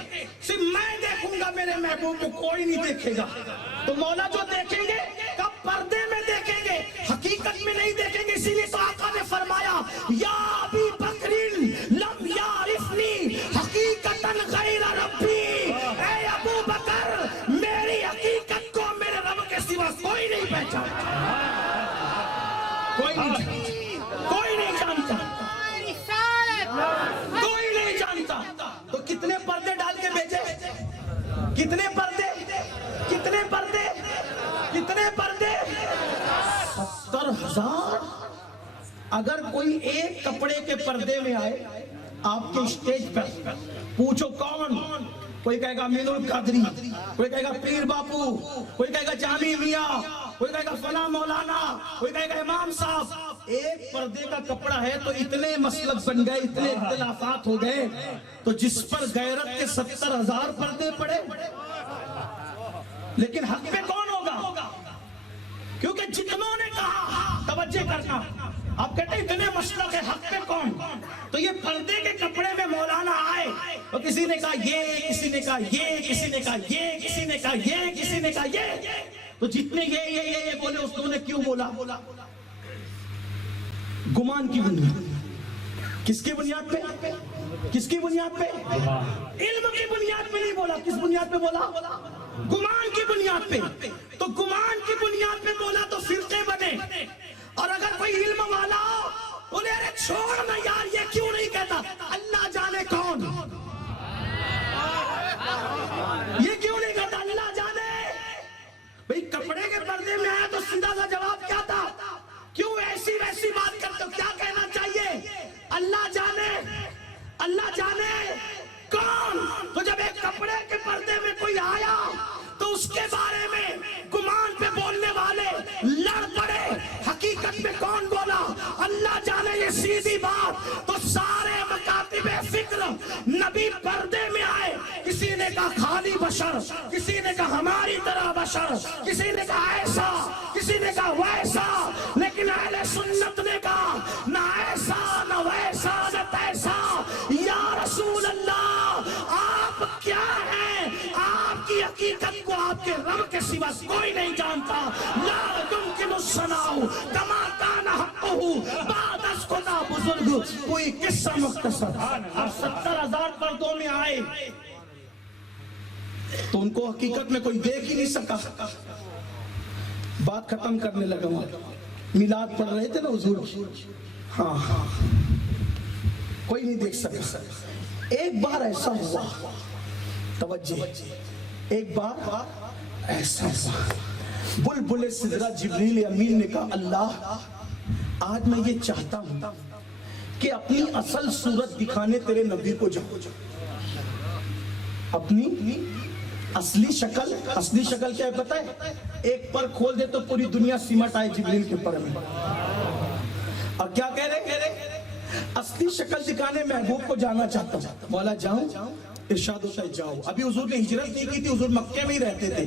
صرف میں دیکھوں گا میرے محبوب کو، کوئی نہیں دیکھے گا. تو مولا جو دیکھیں گے کب پردے میں دیکھیں گے، حقیقت میں نہیں دیکھیں گے. اسی لیے تو آقا نے فرمایا یا ابی بکر لم یعرفنی حقیقتا غیر ربی، اے ابو بکر میری حقیقت کو میرے رب کے سوا کوئی نہیں پہچانتا، کوئی نہیں جانتا، کوئی نہیں جانتا. تو کتنے پردے ڈال کے بھیجے؟ کتنے پردے؟ کتنے پردے؟ کتنے پردے؟ 70,000. اگر کوئی ایک کپڑے کے پردے میں آئے آپ کے اسٹیج پر، پوچھو کون؟ کوئی کہے گا امین القادری، کوئی کہے گا پیر باپو، کوئی کہے گا جامی میاں، کوئی کہے گا فلاں مولانا، کوئی کہے گا امام صاحب. ایک پردے کا کپڑا ہے تو اتنے مسلک بن گئے، اتنے اختلافات ہو گئے. تو جس پر غیرت کے 70,000 پردے پڑے، لیکن حق پہ کون ہوگا؟ کیونکہ جتنوں نے کہا، توجہ کرنا، آپ کہتے ہیں اتنے مسلک ہے، حق پہ کون؟ تو یہ پردے کے کپڑے میں مولانا آئے تو کسی نے کہا یہ، کسی نے کہا یہ، کسی نے کہا یہ، کسی نے کہا یہ، کسی نے کہا یہ. تو جتنے یہ بولے اس نے کیوں بولا؟ گمان کی بنیاد. کس کی بنیاد پہ؟ کس کی بنیاد پہ؟ علم کی بنیاد پہ نہیں بولا. کس بنیاد پہ بولا؟ گمان کی بنیاد پہ. تو گمان کی بنیاد پہ بولا تو فرقے بنے. اور اگر کوئی علم والا ہو بولے ارے چھوڑ نا یار، یہ کیوں نہیں کہتا؟ اللہ جانے کون، یہ کیوں نہیں کہتا؟ اللہ جانے. بھئی کپڑے کے پردے میں آیا تو سیدھا سا جواب کیا تھا؟ کیوں ایسی ویسی بات کرتے ہو؟ کیا کہنا چاہیے؟ اللہ جانے، اللہ جانے کون. تو جب ایک کپڑے کے پردے میں کوئی آیا تو اس کے بارے میں گمان پہ بولنے والے لڑ پڑے. حقیقت میں کون بولا؟ اللہ جانے. یہ سیدھی بات. تو سارے مکاتب فکر نبی پردے میں آئے. کسی نے کہا خالی بشر، کسی نے کہا ہماری طرح بشر، کسی نے کہا ایسا، کسی نے کہا ویسا. لیکن اہل سنت نے کہا نہ ایسا نہ ویسا نہ تیسا. یا رسول اللہ آپ کیا ہیں؟ آپ کی حقیقت کو آپ کے رب کے سوا کوئی نہیں جانتا. لا يمكن الصناع كما كان حقه بعد از خدا بزرگ. کوئی قصہ مختصر. اور 70,000 پردوں میں آئے تو ان کو حقیقت میں کوئی دیکھ ہی نہیں سکا. بات ختم کرنے لگا. میلاد پڑھ رہے تھے نا حضور، ہاں کوئی نہیں دیکھ سکا. ایک بار ایسا ہوا، توجہ، ایک بار ایسا ہوا، بلبل سدرہ جبریل امین نے کہا اللہ آج میں یہ چاہتا ہوں کہ اپنی اصل صورت دکھانے تیرے نبی کو جاؤ. اپنی اصلی شکل کیا ہے پتہ ہے؟ ایک پر کھول دے تو پوری دنیا سمٹ آئے جبریل کے پر میں. اور کیا کہہ رہے؟ اصلی شکل دکھانے محبوب کو جانا چاہتا ہوں. مولا جاؤں؟ ارشاد ہوتا ہے جاؤ. ابھی حضور نے ہجرت نہیں کی تھی، حضور مکے میں ہی رہتے تھے.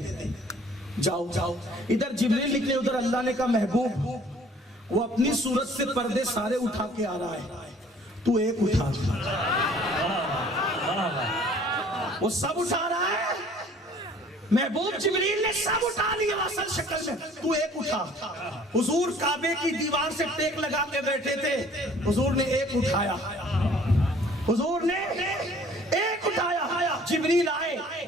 جاؤ. ادھر جبریل نکلے، ادھر اللہ نے کہا محبوب وہ اپنی صورت سے پردے سارے اٹھا کے آ رہا ہے، تو ایک اٹھا. وہ سب اٹھا رہا ہے، محبوب جبریل نے سب اٹھا لیا اصل شکل میں، تو ایک اٹھا. حضور کعبے کی دیوار سے ٹیک لگا کے بیٹھے تھے، حضور نے ایک اٹھایا. حضور نے ایک اٹھایا. جبریل آئے،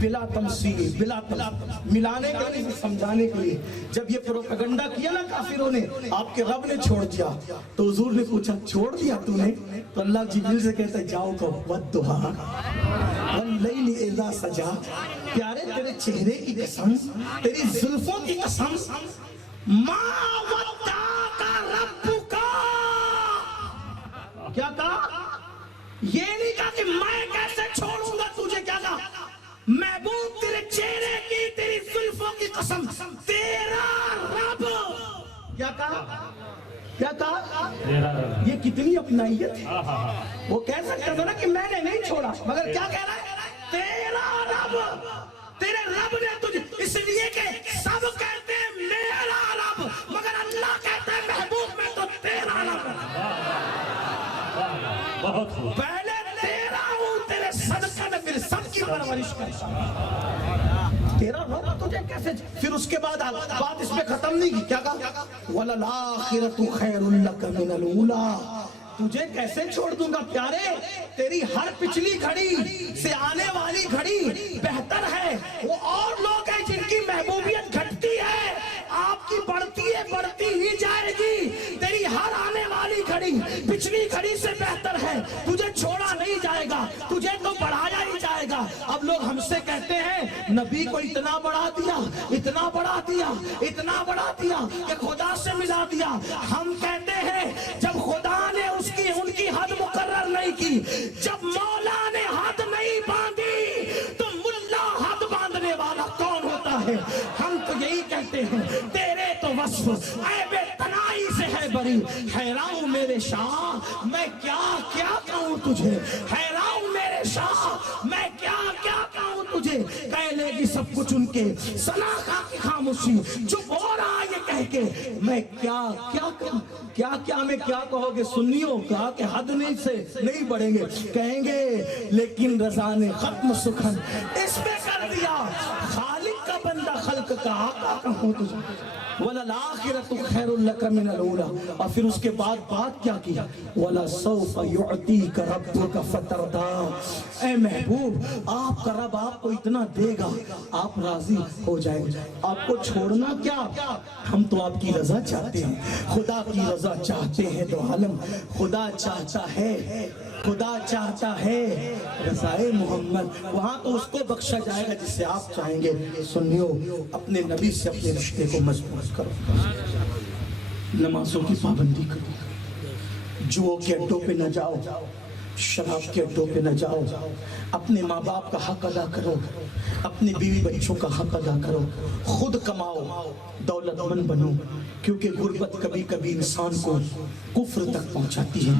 بلا تمثیل بلا ملانے کے لیے سمجھانے کے لیے جب یہ پروپیگنڈا کیا نا کافروں نے آپ کے رب نے چھوڑ دیا تو حضور نے پوچھا چھوڑ دیا تو نے تو اللہ جبریل سے کہتا ہے جاؤ کہ والضحیٰ واللیل اذا سجا پیارے تیرے چہرے کی قسم تیری زلفوں کی قسم ما ودعک ربک کیا کہا یہ نہیں کہا کہ میں کیسے چھوڑوں گا تجھے کیا کہا محبوب تیرے چہرے کی تیری زلفوں کی قسم تیرا رب کیا کہا یہ کتنی اپنائیت ہے وہ کہہ سکتا تھا نا کہ میں نے نہیں چھوڑا مگر کیا کہہ رہا ہے تیرا رب تیرے رب نے تجھے اس لیے کہ سب کہتے ہیں میرا رب مگر اللہ کہتا ہے محبوب میں تو تیرا رب پہلے تیرا ہوں تیرے صدقہ میں پھر سب کی پرورش کرتا تیرا رب تجھے کیسے پھر اس کے بعد بات اس میں ختم نہیں کی کیا کہا وَلَلْآخِرَةُ خَيْرٌ لَكَ مِنَ الْأُولَىٰ تجھے کیسے چھوڑ دوں گا پیارے تیری ہر پچھلی گھڑی سے آنے والی گھڑی بہتر ہے وہ اور لوگ ہیں جن کی محبوبیت گھٹتی ہے آپ کی بڑھتی ہی جائے گی تیری ہر آنے والی گھڑی پچھلی گھڑی سے بہتر ہے تجھے چھوڑا نہیں جائے گا تجھے تو بڑھایا ہی جائے گا اب لوگ ہم سے کہتے ہیں نبی کو اتنا بڑھا دیا اتنا بڑھا دیا اتنا بڑھا دیا کہ خدا سے ملا دیا ہم کہتے ہیں جب خدا نے ان کی حد مقرر نہیں کی جب مولا نے حد نہیں باندھی تو ملا حد باندھنے والا کون ہوتا ہے ہم تو یہی کہتے ہیں تیرے تو وصف عیب تنائی سے ہے بری حیران ہوں میرے شاہ میں کیا کیا کہوں تجھے حیران ہوں میرے شاہ میں کیا کیا کہوں تجھے کہہ لے گی سب کچھ ان کے سنا کی خاموشی چپ ہو رہا یہ کہہ کے میں کیا کیا کہوں کیا میں کیا کہو گے سنیوں کہا کہ حد نہیں سے نہیں بڑھیں گے کہیں گے لیکن رضا نے ختم سکھن اس پہ کر دیا خالق کا بندہ خلق کا آقا کہوں تجھے وَلَلْآخِرَةُ خَيْرٌ لَكَ مِنَ الْأُولَىٰ اور پھر اس کے بعد بات کیا کی وَلَسَوْفَ يُعْطِيكَ رَبُّكَ فَتَرْضَىٰ اے محبوب آپ کا رب آپ کو اتنا دے گا آپ راضی ہو جائیں گے آپ کو چھوڑنا کیا ہم تو آپ کی رضا چاہتے ہیں خدا کی رضا چاہتے ہیں تو عالم خدا چاہتا ہے رضائے محمد وہاں تو اس کو بخشا جائے گا جس سے آپ چاہیں گے سنیو اپنے نبی سے اپنے رشتے کو مضبوط کرو نمازوں کی پابندی کرو جوؤں کے اڈوں پہ نہ جاؤ شراب کے اڈوں پہ نہ جاؤ اپنے ماں باپ کا حق ادا کرو اپنے بیوی بچوں کا حق ادا کرو خود کماؤ دولت مند بنو کیونکہ غربت کبھی کبھی انسان کو کفر تک پہنچاتی ہے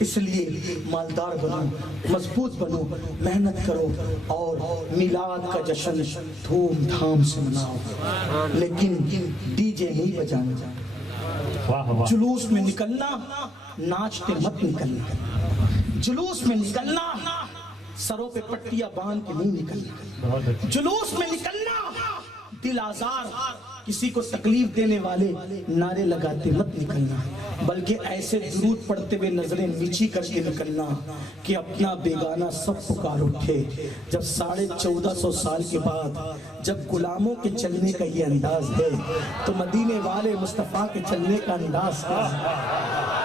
اس لیے مالدار بنو مضبوط بنو محنت کرو اور میلاد کا جشن دھوم دھام سے مناؤ لیکن ڈی جے نہیں بجانا جلوس میں نکلنا ناچتے مت نکلنا جلوس میں نکلنا سروں پہ پٹیاں باندھ کے نہیں نکلنا جلوس میں نکلنا دل آزار کسی کو تکلیف دینے والے نعرے لگاتے مت نکلنا بلکہ ایسے درود پڑھتے ہوئے نظریں نیچی کر کے نکلنا کہ اپنا بیگانہ سب پکار اٹھے جب 1450 سال کے بعد جب غلاموں کے چلنے کا یہ انداز ہے تو مدینے والے مصطفیٰ کے چلنے کا انداز ہے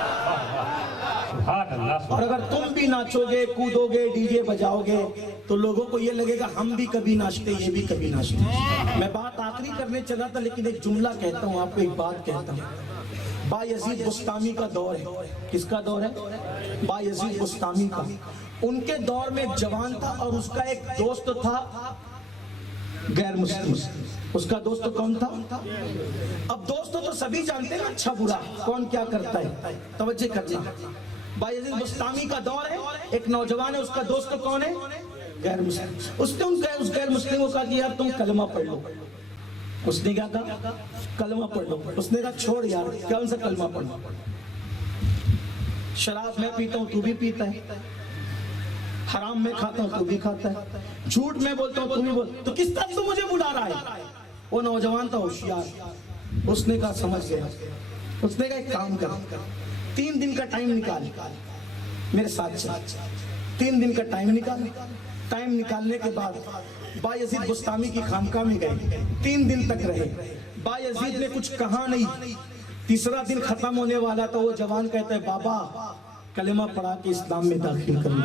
اور اگر تم بھی ناچو گے کودو گے ڈی جے بجاؤ گے تو لوگوں کو یہ لگے گا ہم بھی کبھی ناچتے یہ بھی کبھی ناچتے میں بات آخری کرنے چلا تھا لیکن ایک جملہ کہتا ہوں آپ کو ایک بات کہتا ہوں بایزید بستامی کا دور ہے کس کا دور ہے بایزید بستامی کا ان کے دور میں ایک جوان تھا اور اس کا ایک دوست تھا غیر مسلم اس کا دوست کون تھا اب دوست تو سبھی جانتے ہیں اچھا برا کون کیا کرتا ہے توجہ کرنا بایزید بستامی کا دور ہے ایک نوجوان ہے اس کا دوست کون ہے غیر مسلم اس نے اس غیر مسلم کو کہا کہ یار تم کلمہ پڑھ لو اس نے کیا کہا کلمہ پڑھ لو اس نے کہا چھوڑ یار کون سا کلمہ پڑھنا شراب میں پیتا ہوں تو بھی پیتا ہے حرام میں کھاتا ہوں تو بھی کھاتا ہے جھوٹ میں بولتا ہوں تو بھی بولتا تو کس طرح تو مجھے بلا رہا ہے وہ نوجوان تھا ہوشیار اس نے کہا سمجھ گیا اس نے کہا ایک کام کر 3 دن کا ٹائم نکال میرے ساتھ چل 3 دن کا ٹائم نکالنے کے بعد بایزید بستامی کی خانقاہ میں گئے، 3 دن تک رہے، بایزید نے کچھ کہا نہیں، تیسرا دن ختم ہونے والا تھا، وہ جوان کہتا ہے بابا کلمہ پڑھا کے اسلام میں داخل کروں۔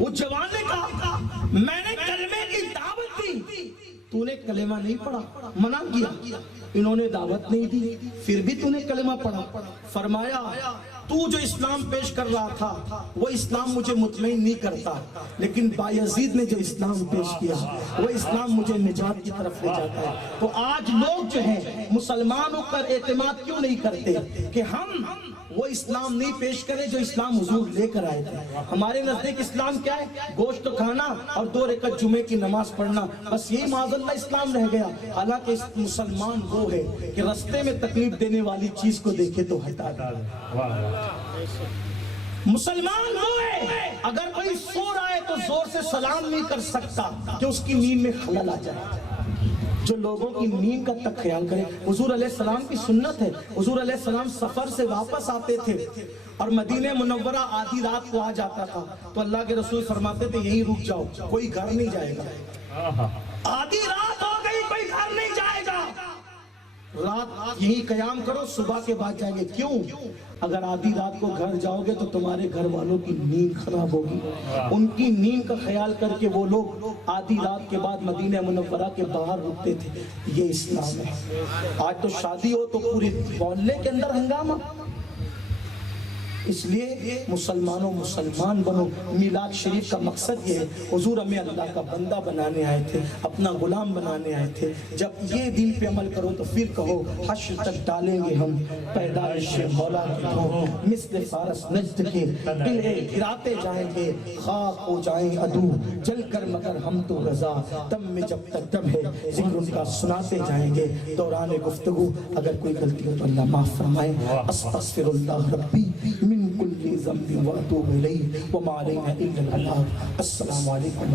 وہ جوان نے کہا میں نے کلمے کی دعوت دی، تو نے کلمہ نہیں پڑھا، منع کیا، انہوں نے دعوت نہیں دی، پھر بھی تو نے کلمہ پڑھا۔ فرمایا تو جو اسلام پیش کر رہا تھا وہ اسلام مجھے مطمئن نہیں کرتا، لیکن بایزید نے جو اسلام پیش کیا وہ اسلام مجھے نجات کی طرف لے جاتا ہے۔ تو آج لوگ جو ہیں مسلمانوں پر اعتماد کیوں نہیں کرتے کہ ہم وہ اسلام نہیں پیش کرے جو اسلام حضور لے کر آئے تھے۔ ہمارے نزدیک اسلام کیا ہے؟ گوشت کھانا اور 2 رکعت جمعے کی نماز پڑھنا، بس یہی معاذ اللہ اسلام رہ گیا۔ حالانکہ مسلمان وہ ہے کہ رستے میں تکلیف دینے والی چیز کو دیکھے تو ہٹا دے۔ مسلمان وہ ہے اگر کوئی سو رہا ہے تو زور سے سلام نہیں کر سکتا کہ اس کی نیند میں خلل آ جائے، جو لوگوں کی نیند کا تک خیال کرے۔ حضور علیہ السلام کی سنت ہے، حضور علیہ السلام سفر سے واپس آتے تھے اور مدینہ منورہ آدھی رات کو آ جاتا تھا تو اللہ کے رسول فرماتے تھے یہیں رک جاؤ، کوئی گھر نہیں جائے گا۔ آدھی رات ہو گئی کوئی گھر نہیں جائے گا، رات یہی قیام کرو، صبح کے بعد جائیں گے۔ کیوں؟ اگر آدھی رات کو گھر جاؤ گے تو تمہارے گھر والوں کی نیند خراب ہوگی، ان کی نیند کا خیال کر کے وہ لوگ آدھی رات کے بعد مدینہ منورہ کے باہر رکتے تھے۔ یہ اسلام ہے۔ آج تو شادی ہو تو پورے محلے کے اندر ہنگامہ۔ اس لیے مسلمانوں مسلمان بنو۔ میلاد شریف کا مقصد یہ ہے، حضور ہمیں اللہ کا بندہ بنانے آئے تھے، اپنا غلام بنانے آئے تھے۔ جب یہ دین پہ عمل کرو تو پھر کہو حشر تک ڈالیں گے ہم پیدائش مولا کی دھو، مثل فارس نجد کے قلعے گراتے جائیں گے، خاک ہو جائیں عدو جل کر مگر ہم تو رضا، دم میں جب تک دم ہے ذکر ان کا سناتے جائیں گے۔ دوران گفتگو اگر کوئی غلطی ہو تو اللہ معاف فرمائے۔ استغفر اللہ ربی من کل ذنب واتوب الیہ وما علینا الا البلاغ۔ السلام علیکم۔